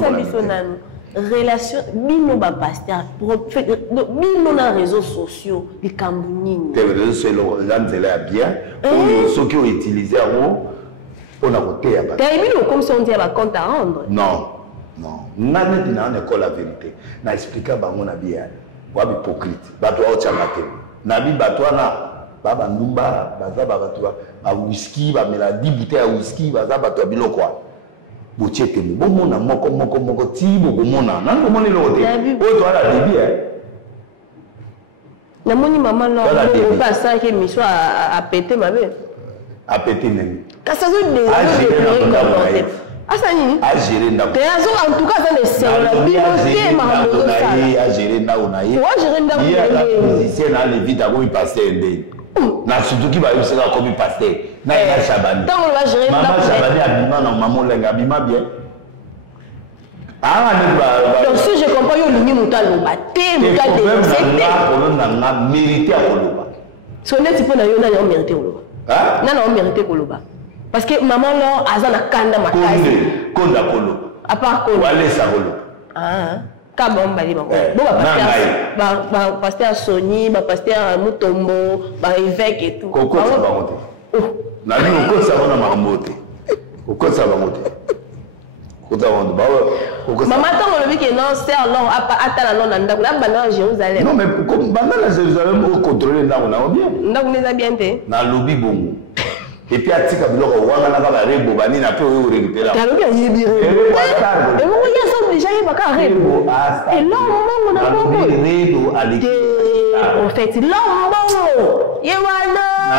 relation, bino ba pasteur, bino na réseaux sociaux, les Camerounais. Les réseaux sociaux, là bien, ceux qui ont utilisé on a voté à tu as vu comme si on dit à compte à rendre? Non, non. Nani dit dans l'école la vérité. Na expliqué ba mon bien. Wa hypocrite. Ba toi au chamate. Nabi ba toi na ba ndumba baza ba toi ba whisky ba mela 10 bouteilles à whisky baza ba toi biloko. Bochete mo mona moko ti bo mona. Nan ko moni lo te. O toi la débit La moni maman là on pas ça que mission à péter ma belle. À péter nani. Quand ça se déroule ah ça ni à gérer na en tout cas ça les sert la bibliothèque ma à gérer na onaye ouais gérer na onaye musicien na les vite à comme pasteur ndé na surtout qui va essayer comme pasteur na ya Chabani tant on va gérer maman Chabani abima na maman lenga abima bien ah donc si je comprends yo lingi mutalo baté mutalo problème na mériter à koloba sonné tu peux na yo na yo mériter koloba ah na na mériter koloba parce que maman là azana kanda makasi konda kolo à part kolo wale sa kolo ah kabon bali bango bon ba pasteur Sony ba pasteur Mutombo ba évêque et tout koko sa bangote na dit koko sa na mamote koko sa bangote koko sa bangote ba koko maman tant on le dit que non c'est alors atala non ndako na bana Jérusalem non mais comme bana la Jérusalem au contrôler ndako na bien ndako neza bien te na lobi bongo et puis atika biloko wanga na ba rebo bani na pe o récupérer ta lobi yibire et moi il y a ça déjà il va ka rebo et là on na bongo rebo ali en fait lombo yewana na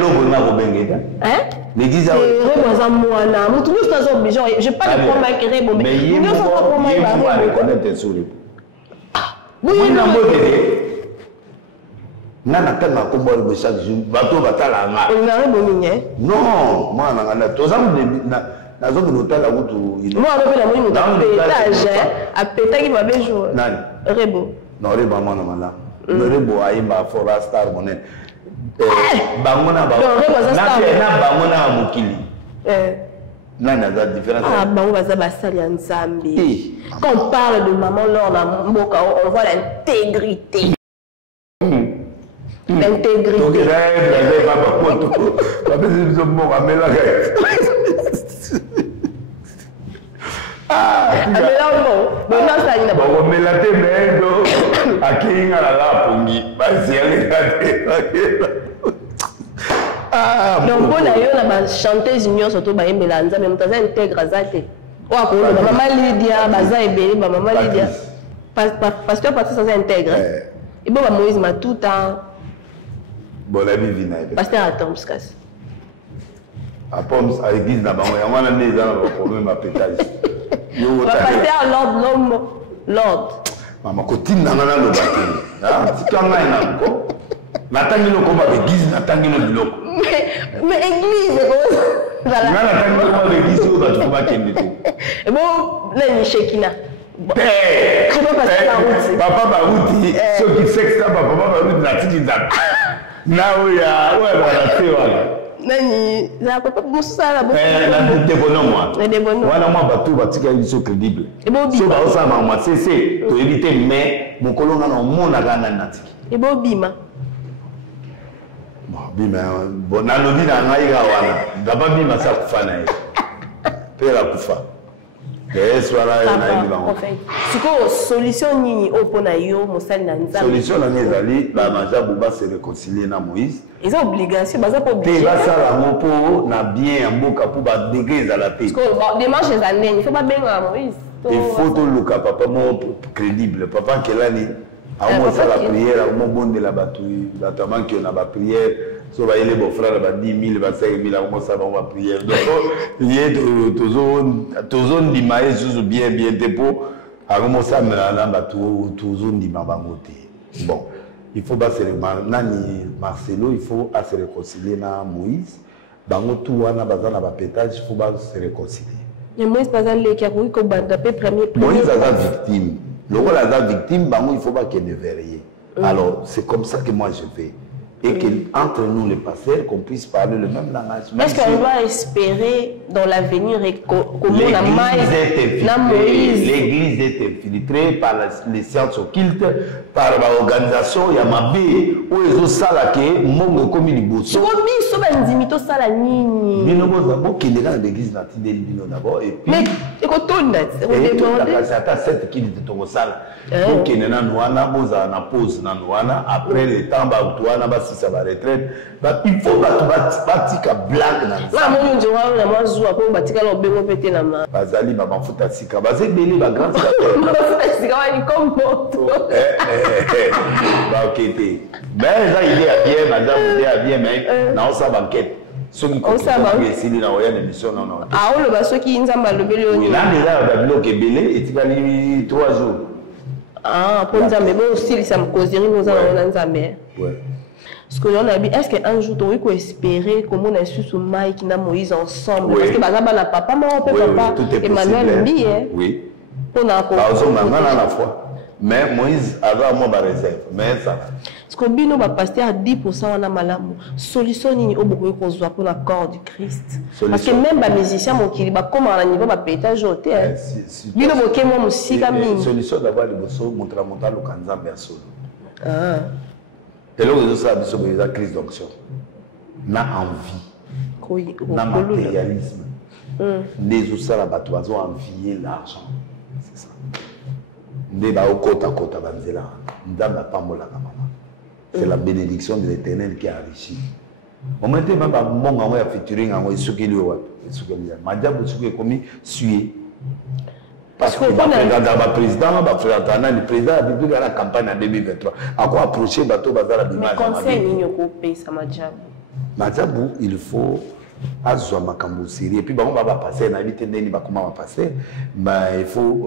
lobi na ko bengeta hein l'église rebo za mwana mutu nous sommes obligés je pas de prendre avec rebo mais nous sommes pas prendre avec rebo connaître sur rebo oui na mbodede nana tanga kombo le chaque jour bato batala nga on a rebo minye non moi na tozam na zone l'hôtel à mutu moi avec la moine pétage à pétage va bien jour nani rebo non rebo mwana mala rebo aimba for star monen bangona ba na bangona mukili nani a la différence ah bango baza basali ya nzambe quand on parle de maman là na mboka on voit l'intégrité l'intégrité donc elle va pas compte pas besoin de bon amela ah amela bon non ça ina bon amela te mendo akinga la pongi basi elle ah donc bon d'ailleurs la ba chanteuse junior surtout ba embela nzambe mutaza intègre azate wa ko ba maman Lydia baza ebele ba maman Lydia pasteur Patrice ça intègre et bon ba Moïse ma tout temps bon la vie vient pasteur Atomskas à Poms à l'église là-bas on a des problème à pétage pasteur Lord maman cotine na ngana lo baké ah tikanga ina ko natangi lo komba l'église natangi lo biloko mais église voilà natangi lo komba l'église o ba tuba kende et bon là ni Shekina papa baruti soki sexe papa baruti na tikinza nawe ya wala sewa nani za papa musala bo na debono wana mwa batu batika biso crédible so ba osama mwa cc to éviter mais mokolonga na mona kana natiki ebo bima bima bona lobi na ngai ga wana daba bima sa kufana ye pera kufa solution nini opona yo mosali na nzambe solution na ezali ba majabu ba se réconcilier na Moïse ils ont obligation baza pas obligé ba sala mopo na bien ya mboka pour ba degré za la paix parce que démarche za ndeni faut pas benga Moïse il faut to luka papa mo crédible papa kelani Avant ça, la prière, au moment de la bataille, notamment qu'il y a la prière, so va y aller beau frère, va 10 000, va 5 000, avant ça, on va prière. Donc, il y a toujours des maïs, bien, bien, dépôt. Avant ça, on va toujours des mabangotés. Bon, il faut pas se Marcelo, il faut se réconcilier na Moïse. Bango tout wana bazana ba pétage, il faut pas se réconcilier. Mais Moïse bazana le qui a voulu qu'on bandapé premier. Moïse a victime. Le rôle de la victime, bango il faut pas qu'il ne verrait. Alors c'est comme ça que moi je fais. Et qu'entre nous les pasteurs, qu'on puisse parler le même langage. Est-ce qu'on doit espérer dans l'avenir comment l'église est infiltrée par les sciences occultes, par l'organisation, il y a ma vie, où ils ont salaké, mongo comme il bosse. Tu vois, ils sont en dimito salanini. Bino d'abord, qui est dans l'église native Bino d'abord, et puis. Mais, écoute, on a c'est à 7 qui est au sala. Donc, il y a un pause, après le temps, si ça va retraite, il faut bâtir une blague. Bazali, maman, faut t'assika. Bazali, bélé, ma grande sœur. Ok, mais ça, il est à bien, madame, il est à bien, mais non, ça banquette. Ceux qui continuent ici, dans la émission, non, non. Ah, on le va, ceux qui nous ont le bélé. Oui, là, déjà, le bloc est bélé, et tu vas aller 3 jours. Ah, pour nous amener, bon, aussi, ça me cause, nous allons nous amener. Ouais. Parce que on a dit, est-ce qu'un jour, tu peux espérer comment on a su ce Mike et Moïse ensemble? Parce que Bazaba n'a pas maman, papa, Emmanuel Mbi, oui. On a encore. La fois. Mais Moïse avait un mot de réserve. Mais ça. Parce que Bino va passer à 10% on a malamu. Solution ni au beaucoup qu'on soit pour l'accord du Christ. Parce que même les musiciens mon qui va comment à niveau va péter joté. Bino boké moi musique à mine. Solution d'abord le bosso montre monter le kanzambe à solo. Ah. Et là vous savez sur la crise d'onction. Na envie. Na matérialisme. Les oussa la batoiso envier l'argent. C'est ça. Ndeba okota kota banzela. Ndamba pamola na mama. C'est la bénédiction de l'Éternel qui a enrichi. On m'a dit même à mon moment à featuring en Isukeli ou Madame Boussouk commis sué. Parce que le président, le président a dit la campagne en 2023. À quoi approcher bateau bazar à l'image. Mais conseil n'y payer ça Madjabou. Madjabou, il faut azwa makambo sérieux. Et puis on va passer, on a évité de comment on va passer. Mais il faut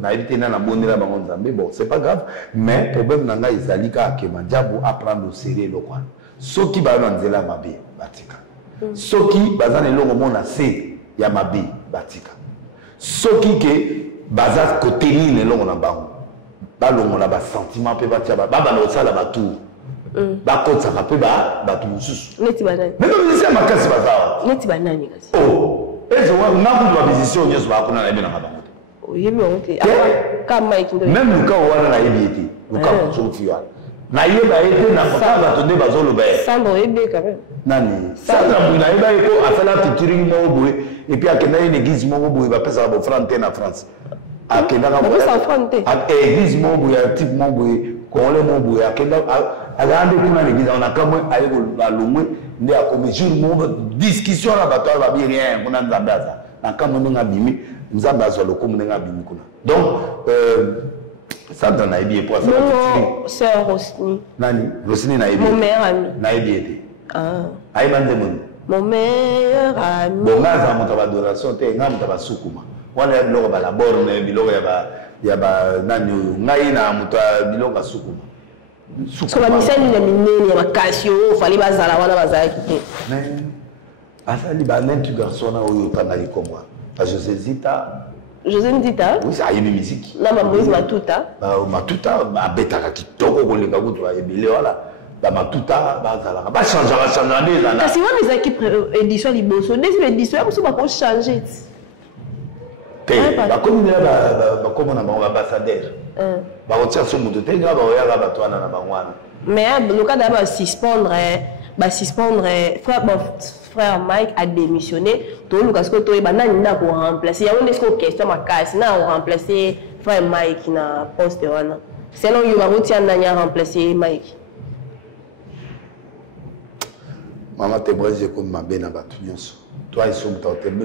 on a évité na bonne la bango nzambe. Bon, c'est pas grave, mais le problème nanga izalika que Madjabou apprendre au sérieux le quoi. Ceux qui va dans nzela mabe batika. Ceux qui bazana longo mona se ya mabe batika. Ceux qui que bazat côté ni le longo na bango. Ba longo na ba sentiment pe batia ba na osala ba tout. Bakotsa pe ba tout mususu. Neti banani. Mais non, c'est ma casse bazar. Neti banani kasi. Oh, et je vois na ku ba musicien nyeso ba kuna na bena ba. Même le cas où on a évité, le cas où on a fait, na yeba été na papa batonde bazolo ba. Sandro ebe quand même. Nani? Sandro na yeba ko afala featuring mo boy et puis akenda une église mo boy ba pesa ba franté na France. Akenda ka mo sa franté. Église mo boy type mo boy congolais mo boy akenda alande kuna l'église on a comme ayo ba lomwe ndi akomi jour mo discussion na bato ba bien rien kuna nzambaza. Na kama nga bimi nzamba zo lo komu nga bimi kuna. Donc ça dans na ebi pour ça. Mon sœur Rosny. Nani? Rosny na ebi. Mon meilleur ami. Na ebi été. Ah. Aïe bande mon. Mon meilleur ami. Bon ngaza monta adoration te ngam ta basukuma. Wala biloko ba la borne biloko ya ba nani ngai na muta biloko sukuma. So ba misali na minene ya makasio fali bazala wana bazala kite. Mais asali ba nentu garçon na oyo tanali komwa. José Zita. José Ndita? Oui, ça y est, musique. Là, Moïse Matuta. Matuta, Betaka qui toko ko le kago to ebele wala. Ba Matuta, ba zala. Ba changer là. Kasi wa mes équipes édition liboso, des éditions on va pas changer. Ba comme ba comme on a un ambassadeur. Ba on tient son moto te nga ba ya ba to na ba wana. Mais le cas d'abord suspendre frère Mike a démissionné. Tout le cas que toi banana pour remplacer. Il y a une question ma casse na on remplacer frère Mike na poste wana. Selon you va retirer na remplacer Mike. Maman te brèze comme ma bena batu nyonso. Toi ils sont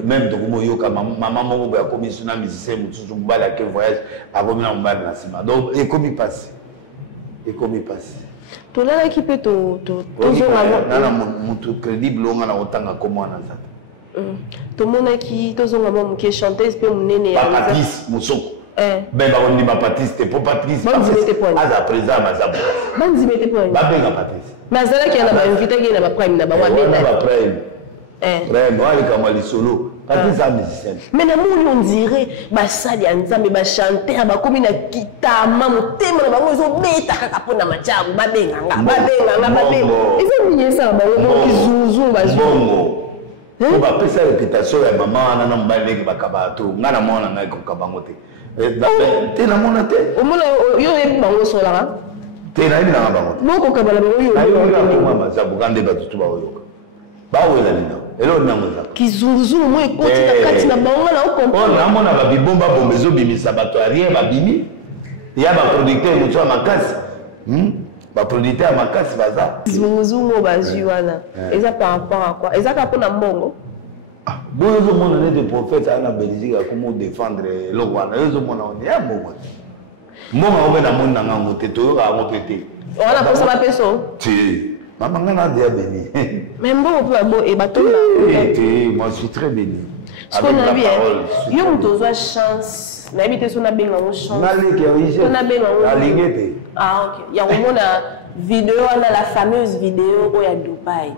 même donc mo yoka maman mo ba commission na musicien mutuzu mbala ke voyage abomi na mbala na sima. Donc et comme il passe Et comme il passe. Tout là qui peut crédible on a autant à comment on a tout le monde qui est chanteuse peut me néné Patrice Moussoko ben on dit ma Patrice t'es pas Patrice à présent ma zabu ban dit mettez point ba ben Patrice mais ça là qui a ba invité qui na ba prime na ba wa ben ba prime moi les kamali solo Patrice a musicien mais na monde on dirait ba sali ya nzambe ba chanter ba komi na kitama motema na bango zo beta kaka pona machabu ba benga ils ont mis ça ba ko zuzu ba zuzu on va faire sa réputation ya maman na mbale ke bakabato ngana mona ngai ko kabangote te na mona te o mona yo e bango sola te na ina na bango moko kabala bango yo yo mama za bugande batutu ba oyoka ba wela nina elo na ngoza kizuzu mo ekoti na kati na bango na o comprendre na mona ba bibomba bombezo bimisa bato rien ba bimi ya ba producteur mucho makasi ba producteur makasi baza zungu bazui wana eza par rapport à quoi eza ka pona mbongo boyo zo mona ne prophète ana Belgique comment défendre le wana yo mona on ya mbongo mbongo obe na mona ngango te to yo ngo pété wana pour ça ba peso ti mama ngana dia béni mais mbongo pour bo e bato na moi je suis très béni ce qu'on a bien yo mtozo chance na habité son a benga on chance on a benga on ah ok ya omona vidéo on a la fameuse vidéo au ya Dubaï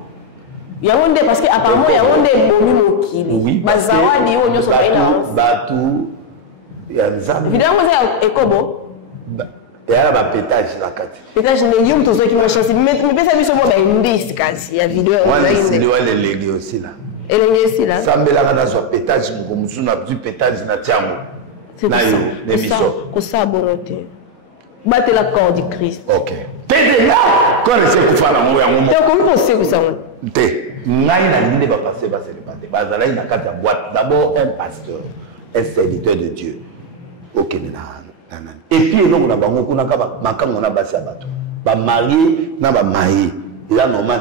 ya onde parce que apparemment ya onde bomi mokili bazawadi yo nyoso baina batu ya nzambe vidéo ngoza ekobo ya ba pétage la kati pétage ne yum to so ki mo chance mais pesa biso mo ba indice kasi ya vidéo on a une wale legi aussi là elenge aussi là sambela kana so pétage mo musuna du pétage na tiango na yo l'émission ko sa bonté battre la corps du Christ OK tete là quand c'est ko fala mo ya mo donc comment penser que ça te ngai na linde ba passer ba se débattre bazala ina kati ya boîte d'abord un pasteur un serviteur de Dieu OK et puis donc na bango kuna ka makango na basi abato ba marié na ba marié il a normal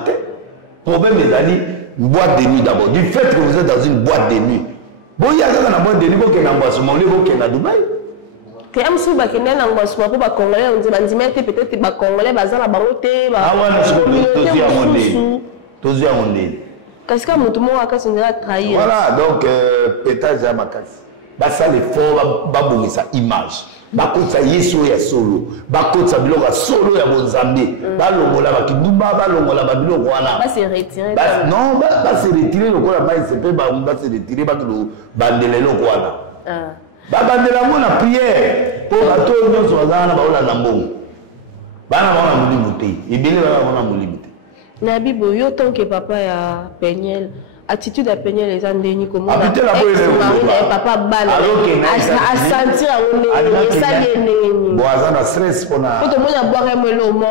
problème ezali boîte de nuit d'abord du fait que vous êtes dans une boîte de nuit bon il y a dans la boîte de nuit ko ke na mbasuma le ko ke na Dubaï que amsu ba kende na mbasuma ko ba congolais on dit bandimete peut-être ba congolais bazala bango te ba tozi ya monde parce que mutu mo akasi ndira trahir voilà donc pétage ya makasi basa l'effort ba bongisa image bakotsa yesu ya solo bakotsa biloko solo ya bonzambe balongola bakidumba balongola babiloko wana ba se retirer non ba se retirer lokola ba se pe ba se retirer ba kilo bandela loko wana ba bandela mona prière pour bato nyonso bazana ba ola na mbongo bana ba na mulimo te ebele ba na mulimo te na bibo yo tant que papa ya Peniel attitude à Peniel les andeni comment papa bala à sentir on ça bien boaza na stress pona tout le monde a boire un lo mo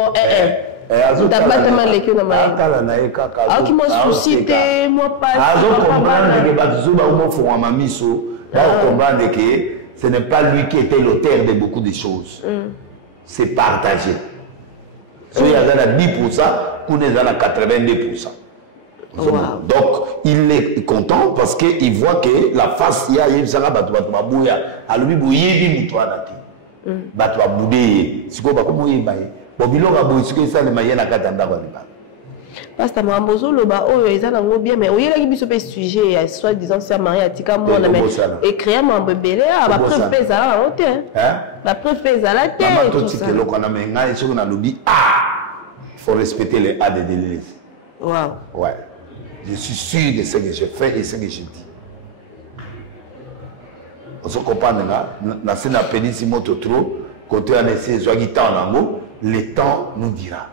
tabatama leki na mai kala na ekaka aki mo susciter moi pas azo comprendre que batuzu ba mo fo ma miso ba comprendre que ce n'est pas lui qui était l'auteur de beaucoup de choses c'est partagé so il y a 10% qu'on est dans 82%. Wow. Donc il est content parce qu'il voit que la face il y a yebisanga bato babouya alobi boyebi muto anati bato baboude siko ba komo yeba bo biloko boy siko ça le mayena katanda kwa liba Pasteur Mambozo loba oyo ezana ngo bien mais oyela ki biso pe sujet ya soit disant ça Marie atika mona mais écrire mambo belé ba preuve pesa la honte hein la preuve pesa la tête tout ça que lokana mais ngai siko na lobi faut respecter les A de l'église. Wow. Ouais. Je suis sûr de ce que je fais et ce que je dis. On se comprend dans la péninsule moto trop, côté on essaie de temps le temps nous dira.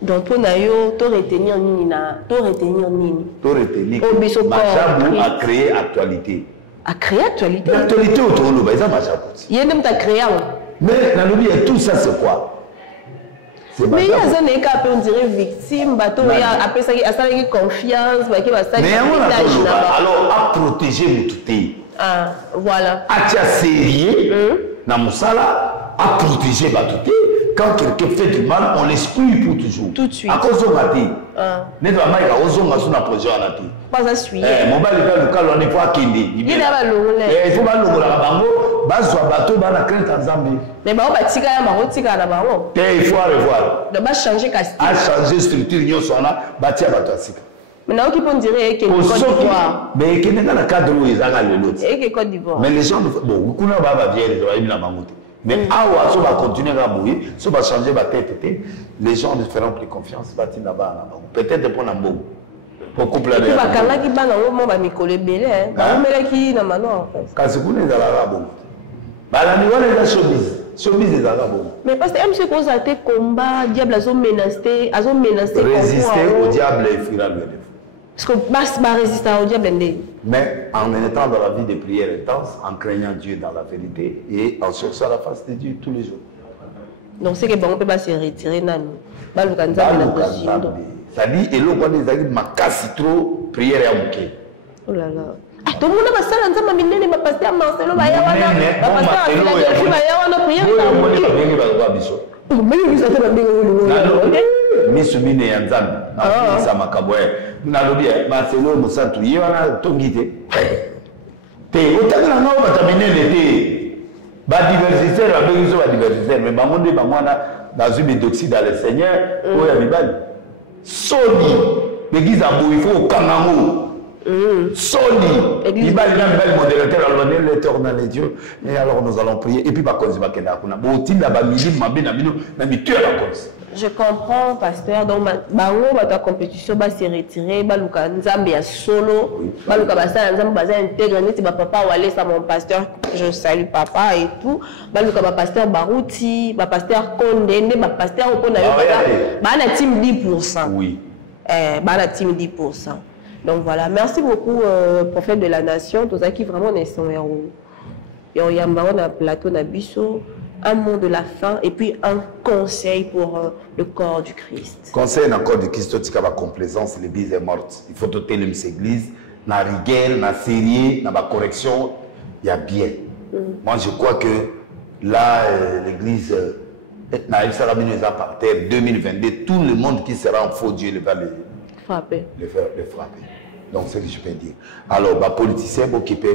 Donc pour nayo to retenir nini na to retenir nini. To retenir. Machabou a créé actualité. A créé actualité. L'actualité autour de nous, ça Machabou. Il y a même ta créé. Mais dans le vie tout ça c'est quoi? Mais il y a des cas on dirait victime, bateau il y a après ça a confiance, bah qui va ça. Mais alors à protéger mututé. Ah voilà. À tia sérieux na musala à protéger batuté. Quand quelqu'un fait du mal, on l'exclut pour toujours. Tout de suite. À cause de maté. Ne doit pas y avoir ozonga sur la projet en até. Pas à suivre. Mon bal est le cas on est pas kindi. Il a pas l'onglet. Il faut pas l'onglet la bango. bazwa bato bana crainte en Zambie. Mais bah on va tirer la marotte, tirer la marotte. Il faut revoir. De bas changer casting. A changer structure union sona batia bato asika. Maintenant qui peut dire que Côte d'Ivoire. Mais qui n'est dans le cadre où ils ont le lot. Et que Côte d'Ivoire. Mais les gens bon, kuna baba vient les oreilles la mamoute. Mais awa so va continuer à bouiller, so va changer ba tête. Les gens ne feront plus confiance bati là-bas. Peut-être pour Nambo. Pour couple de. Ba kala ki bana o mo ba mikole belé hein. Ba mele ki na mano en fait. Kasi kuna za la bon. Ba la ni wala za showbiz. Showbiz est là bon. Mais parce que MC cause a été combat, diable a menacé, résister au diable et fuir le défaut. Parce que bas résister au diable. Mais en étant dans la vie de prière intense, en craignant Dieu dans la vérité et en cherchant la face de Dieu tous les jours. Donc c'est que bon on peut pas se retirer nan. Ba lukanza na position. Ça dit et l'on connaît ça ma casse trop prière à bouquet. Oh là là. Ah tout le monde va ça nzama minene ba pasteur Marcelo ba ya wana. Ba pasteur Philadelphie ba ya wana prière à bouquet. Ba bengi ba biso. Mais vous êtes pas bien misumine ya nzambe na sa makabwe na lobi Marcelo Musantu yona tongite te otanga na ba taminene te ba diversité ba begiso ba diversité mais ba monde ba mwana dans une doxy dans le Seigneur o ya bibali soli begiza bo il faut kangango soli bibali na bel modérateur alors l'éternel est Dieu et alors nous allons prier et puis ba konzi ba kenda kuna bo tinda ba milima mabe na bino na mitu ya la konzi. Je comprends, pasteur. Donc, bango bata compétition ba se retirer, ba luka nzambe ya solo, ba luka basa nzambe baza intègre neti ba papa wale sa mon pasteur, je salue papa et tout. Ba luka ba pasteur Barouti, ba pasteur Kondende, ba pasteur opona yo ba na team 10%. Oui. Ba na team 10%. Donc voilà, merci beaucoup prophète de la nation, tous qui vraiment ne sont héros. Et on y a un plateau na biso. Un mot de la fin et puis un conseil pour le corps du Christ. Conseil dans le corps du Christ, tu as la complaisance, l'église est morte. Il faut doter l'église, dans la rigueur, dans la série, dans la correction, il y a bien. Moi, je crois que là, l'église, par terre, 2022, tout le monde qui sera en faux Dieu va le frapper. Donc, c'est ce que je peux dire. Alors, les politiciens, qui peuvent,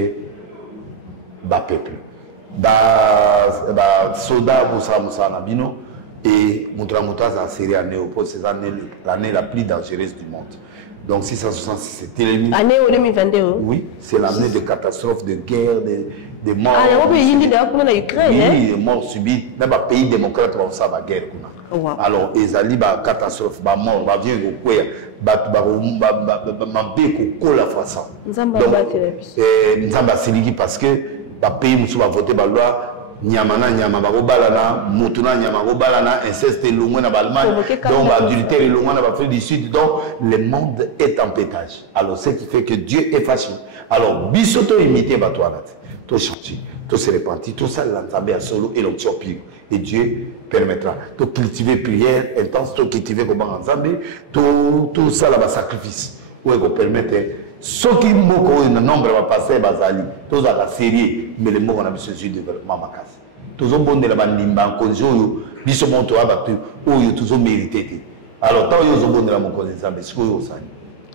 le peuple. Soda Moussa Nabino et Moutramouta en série à Néopole, c'est l'année la plus dangereuse du monde. Donc 666, c'était l'année. Année 2022. Oui, c'est l'année de catastrophes, de guerre, de morts. Ah, il y a Ukraine. Oui, de morts subites. Même les pays démocrates ont ça, la guerre. Alors, ils ont dit catastrophe, mort, vient au quoi, la façon. Nzamba Siligi parce que les pays qui ont voté la loi, Nyamana, Nyama, Balana, Moutuna, Nyama, Balana, inceste et l'Allemagne, donc adultère et l'Afrique du Sud. Donc, le monde est en pétage. Alors, ce qui fait que Dieu est fâché. Alors, Bissoto imité Batoilat, tout chantier, tout se répandir, tout ça, l'ensemble à solo et l'option pire. Et Dieu permettra de cultiver prière intense, de cultiver comme ensemble, tout ça, là, sacrifice. Où il permettre. Ce qui est un nombre de passer bazali, tous à la série, mais les mots on a besoin de développement makas. Tous ont bon de la bandimba en cause yo, biso monto abatu, ou tous ont mérité. Alors tant ils ont bon de la mon cause ça, mais ce que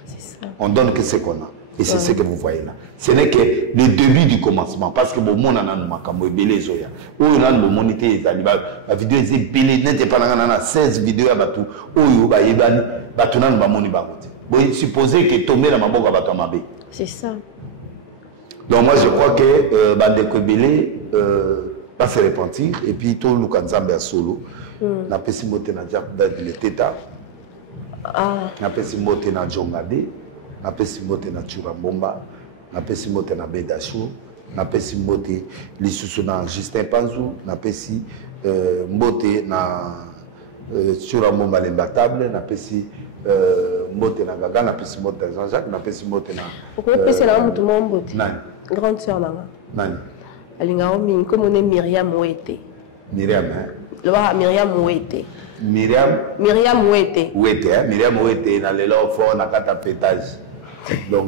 c'est ça. On donne que ce qu'on a, et c'est ce que vous voyez là. Ce n'est que le début du commencement, parce que bon mon anan makambo belé zoya, ou on a le monité les alibas, la vidéo est belé, n'était pas là 16 vidéos abatu, ou ba yebani, batunan ba moni ba côté. Bon, supposez que tomber dans ma boca va tomber. C'est ça. Donc moi je crois que Bandeko Belé va se repentir et puis tout le Kanzambe à solo. Na pesi mote na le teta. Na pesi mote na Jongade, na pesi mote na Churambomba, na pesi mote na Bedachou, na pesi mote lisusu na Justin Panzou, na pesi mote na Churambomba l'imbattable, na pesi mbote na Gaga, na pesi mbote na Jean-Jacques, na pesi mbote na. Pourquoi pesi na mbote na mbote? Nani? Grande sœur nanga. Nani? Alinga omi comme on est Myriam Ouete. Myriam, hein? Le roi Myriam Ouete. Myriam Ouete. Ouete, hein? Myriam Ouete na lelo fort na kata pétage. Donc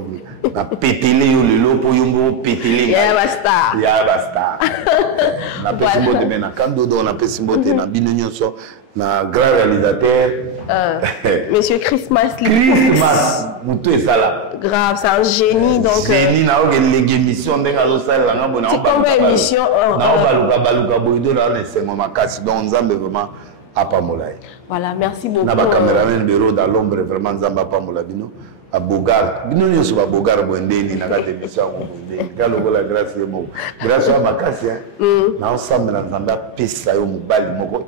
na pétélé yo lelo po yombo pétélé. Ya basta. Ya basta. Na pesi mbote na Kandodo, na pesi mbote na Bino nyonso. un grand réalisateur. Monsieur Christmas. Christmas, Moutou et Sala. Grave, c'est un génie. Donc, génie, n'a pas de émission. C'est comme une émission. Voilà, merci beaucoup. On a un caméraman bureau dans l'ombre, vraiment, Nzamba Pamolabino. À Bogar, nous sommes à Bogar, Bondé, n'a pas d'émission à Bondé. Galo, la grâce est mot. Grâce à ma casse, nous sommes dans Nzamba, Pessa, Mobali, Moko.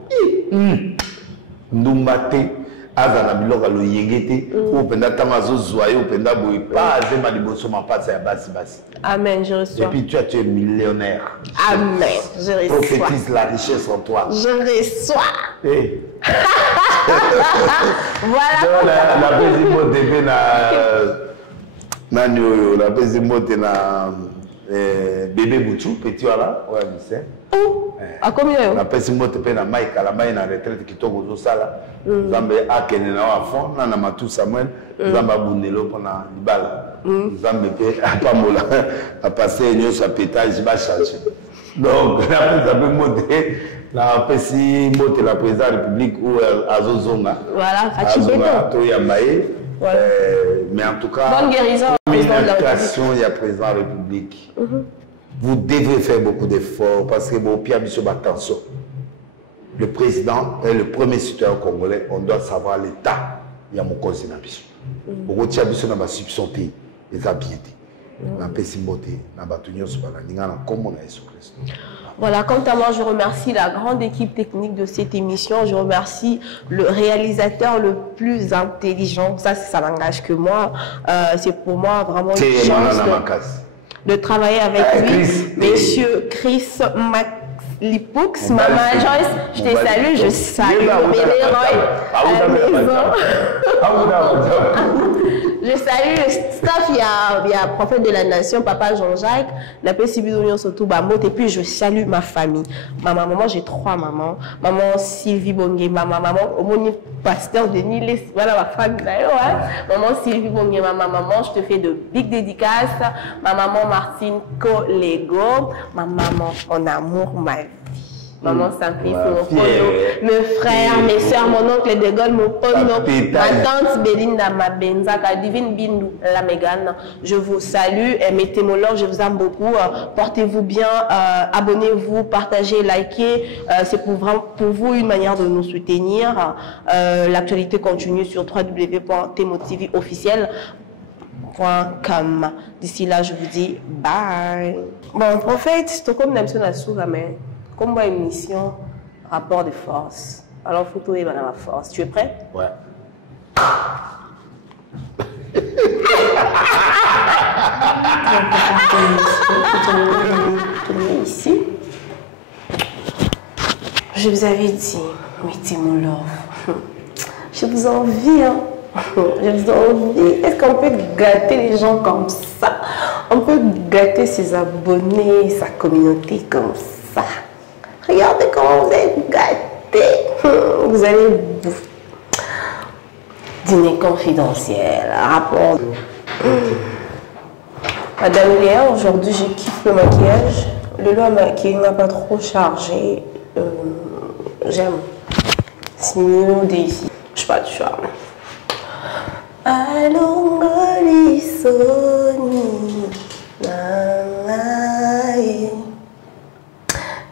Ndumbate, Azana Bilora, le Yengete, ou Penda Tamazo, Zoyo, Penda Boy, pas Azema Liboso, ma passe à Bassi Bassi. Amen, je reçois. Et puis tu es millionnaire. Amen, je reçois. Prophétise la richesse en toi. Je reçois. Hey. Voilà. La présidente de la présidente de bébé Bouchou, petit voilà, ouais, c'est. À combien? La présidente de la Mike, la Mike na retraite qui tombe au sala. Zambe a kené na fond, na Matou Samuel, Zamba Bundelo pendant Libala. Zambe a pas mola, a passé une autre pétage, va changer. Donc la présidente la présidente de la présidente de la République ou Azozonga. Voilà, Azozonga, mais en tout cas, bonne guérison. L'administration et la présidente de la République. Vous devez faire beaucoup d'efforts parce que bon, Pierre Bissot, attention. Le président est le premier citoyen congolais. On doit savoir l'état. Il y a mon conseil d'ambition. Pour Pierre Bissot, on a subsanté les habiletés. On a pessimboté, on a battu Voilà, quant à moi, je remercie la grande équipe technique de cette émission. Je remercie le réalisateur le plus intelligent. Ça n'engage que moi. C'est pour moi vraiment une chance de travailler avec lui. Monsieur Chris Lipux, Maman Joyce, je te salue, je salue je salue le staff, il y a prophète de la nation, Papa Jean-Jacques, la Pessibidonion surtout Bamot, et puis je salue ma famille. Ma maman, j'ai 3 mamans. Maman Sylvie Bongue, maman Omoni pasteur Denis Les, voilà ma famille d'ailleurs. Hein? Maman Sylvie Bongue, ma maman, je te fais de big dédicaces. Ma maman Martine Collego, ma maman, mon amour, ma vie. Maman Saint-Christ, mon polo, mes frères, mes soeurs, mon oncle de Gaulle, mon polo, ma tante Belinda, ma Benzaka, Divine Bindou, la Mégane. Je vous salue et mes témoins, je vous aime beaucoup. Portez-vous bien, abonnez-vous, partagez, likez. C'est pour vous une manière de nous soutenir. L'actualité continue sur www.temotvofficiel.com. D'ici là, je vous dis bye. Bon, prophète, c'est comme nous sommes à mais comme une émission, rapport de force. Alors, photo est dans la force. Tu es prêt? Ouais. Ici. Je vous avais dit, mettez mon love. Je vous envie, hein. Je vous envie. Est-ce qu'on peut gâter les gens comme ça? On peut gâter ses abonnés, sa communauté comme ça. Regardez comment vous êtes gâtés. Vous allez dîner confidentiel, rapport. Madame Léa, aujourd'hui je kiffe le maquillage. Le lot à maquiller n'a pas trop chargé. J'aime. C'est mieux d'ici. Je sais pas du charme. Allons, Sony.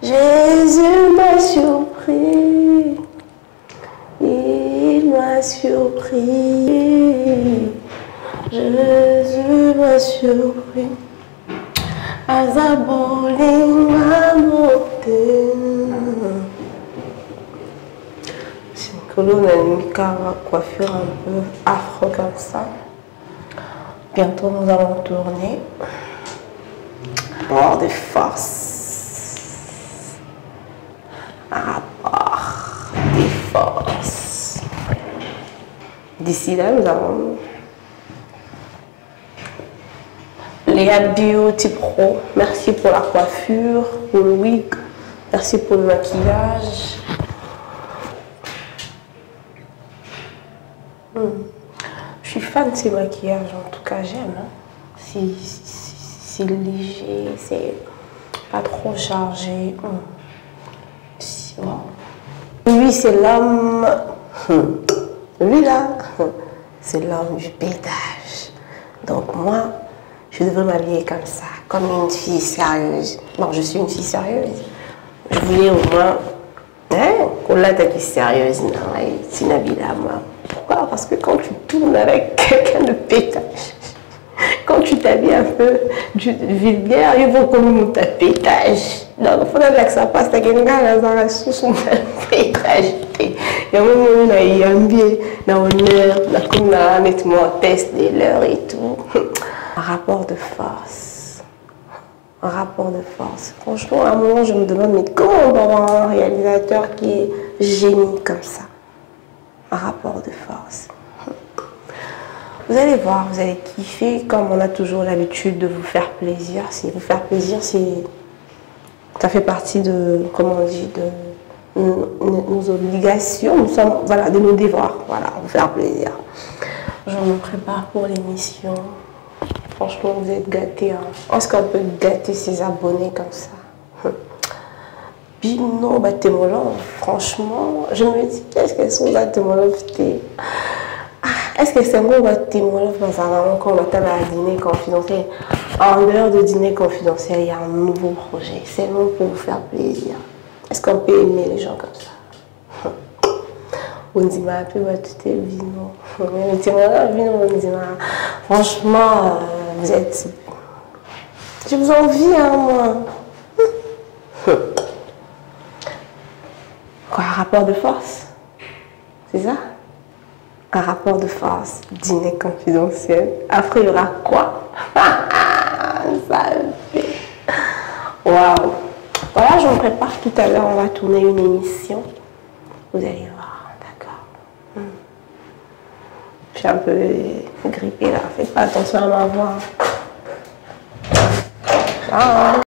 Jésus m'a surpris, il m'a surpris, Jésus m'a surpris, Azaboling m'a monté. C'est une colonne à une coiffure un peu afro comme ça. Bientôt nous allons tourner. Rapport de force. Rapport des forces. D'ici là, nous avons Léa Beauty Pro. Merci pour la coiffure, pour le wig. Merci pour le maquillage. Je suis fan de ces maquillages, en tout cas, j'aime. Hein. C'est léger, c'est pas trop chargé. Bon. Lui, c'est l'homme... Lui, là, c'est l'homme du pétage. Donc moi, je devrais m'habiller comme ça, comme une fille sérieuse. Bon, je suis une fille sérieuse. Je voulais au moins... Hein? Qu'on l'a qui sérieuse, c'est Nabila, moi. Pourquoi? Parce que quand tu tournes avec quelqu'un de pétage, quand tu t'habilles un peu du vulgaire, ils vont comme ta pétage. Donc, il faudrait que ça passe. Tu as quelqu'un dans la sous pétage. Il y a un moment où il y a un biais, dans l'heure, comme là, nettement test de l'heure et tout. Un rapport de force. Un rapport de force. Franchement, à un moment, je me demande, mais comment on va avoir un réalisateur qui est génie comme ça? Un rapport de force. Vous allez voir, vous allez kiffer, comme on a toujours l'habitude de vous faire plaisir. Si vous faire plaisir, ça fait partie de, comment on dit, de nos obligations. Nous sommes, voilà, de nos devoirs. Voilà, vous faire plaisir. Je me prépare pour l'émission. Franchement, vous êtes gâtés. Hein. Est-ce qu'on peut gâter ses abonnés comme ça? Bino, Batémolov, franchement, je me dis, qu'est-ce qu'elles sont Batémolov? Est-ce que c'est un gros Batémolov quand on attend à dîner confidentiel? En dehors de dîner confidentiel, il y a un nouveau projet. C'est long pour vous faire plaisir. Est-ce qu'on peut aimer les gens comme ça? On dit, ma plus, tout est Bino. Franchement, vous êtes. Je vous envie, hein, moi. Quoi, un rapport de force? C'est ça? Un rapport de force, dîner confidentiel. Après, il y aura quoi? Ça fait. Waouh! Voilà, je me prépare tout à l'heure. On va tourner une émission. Vous allez voir, d'accord? Je suis un peu grippée là. Faites pas attention à ma voix. Ah.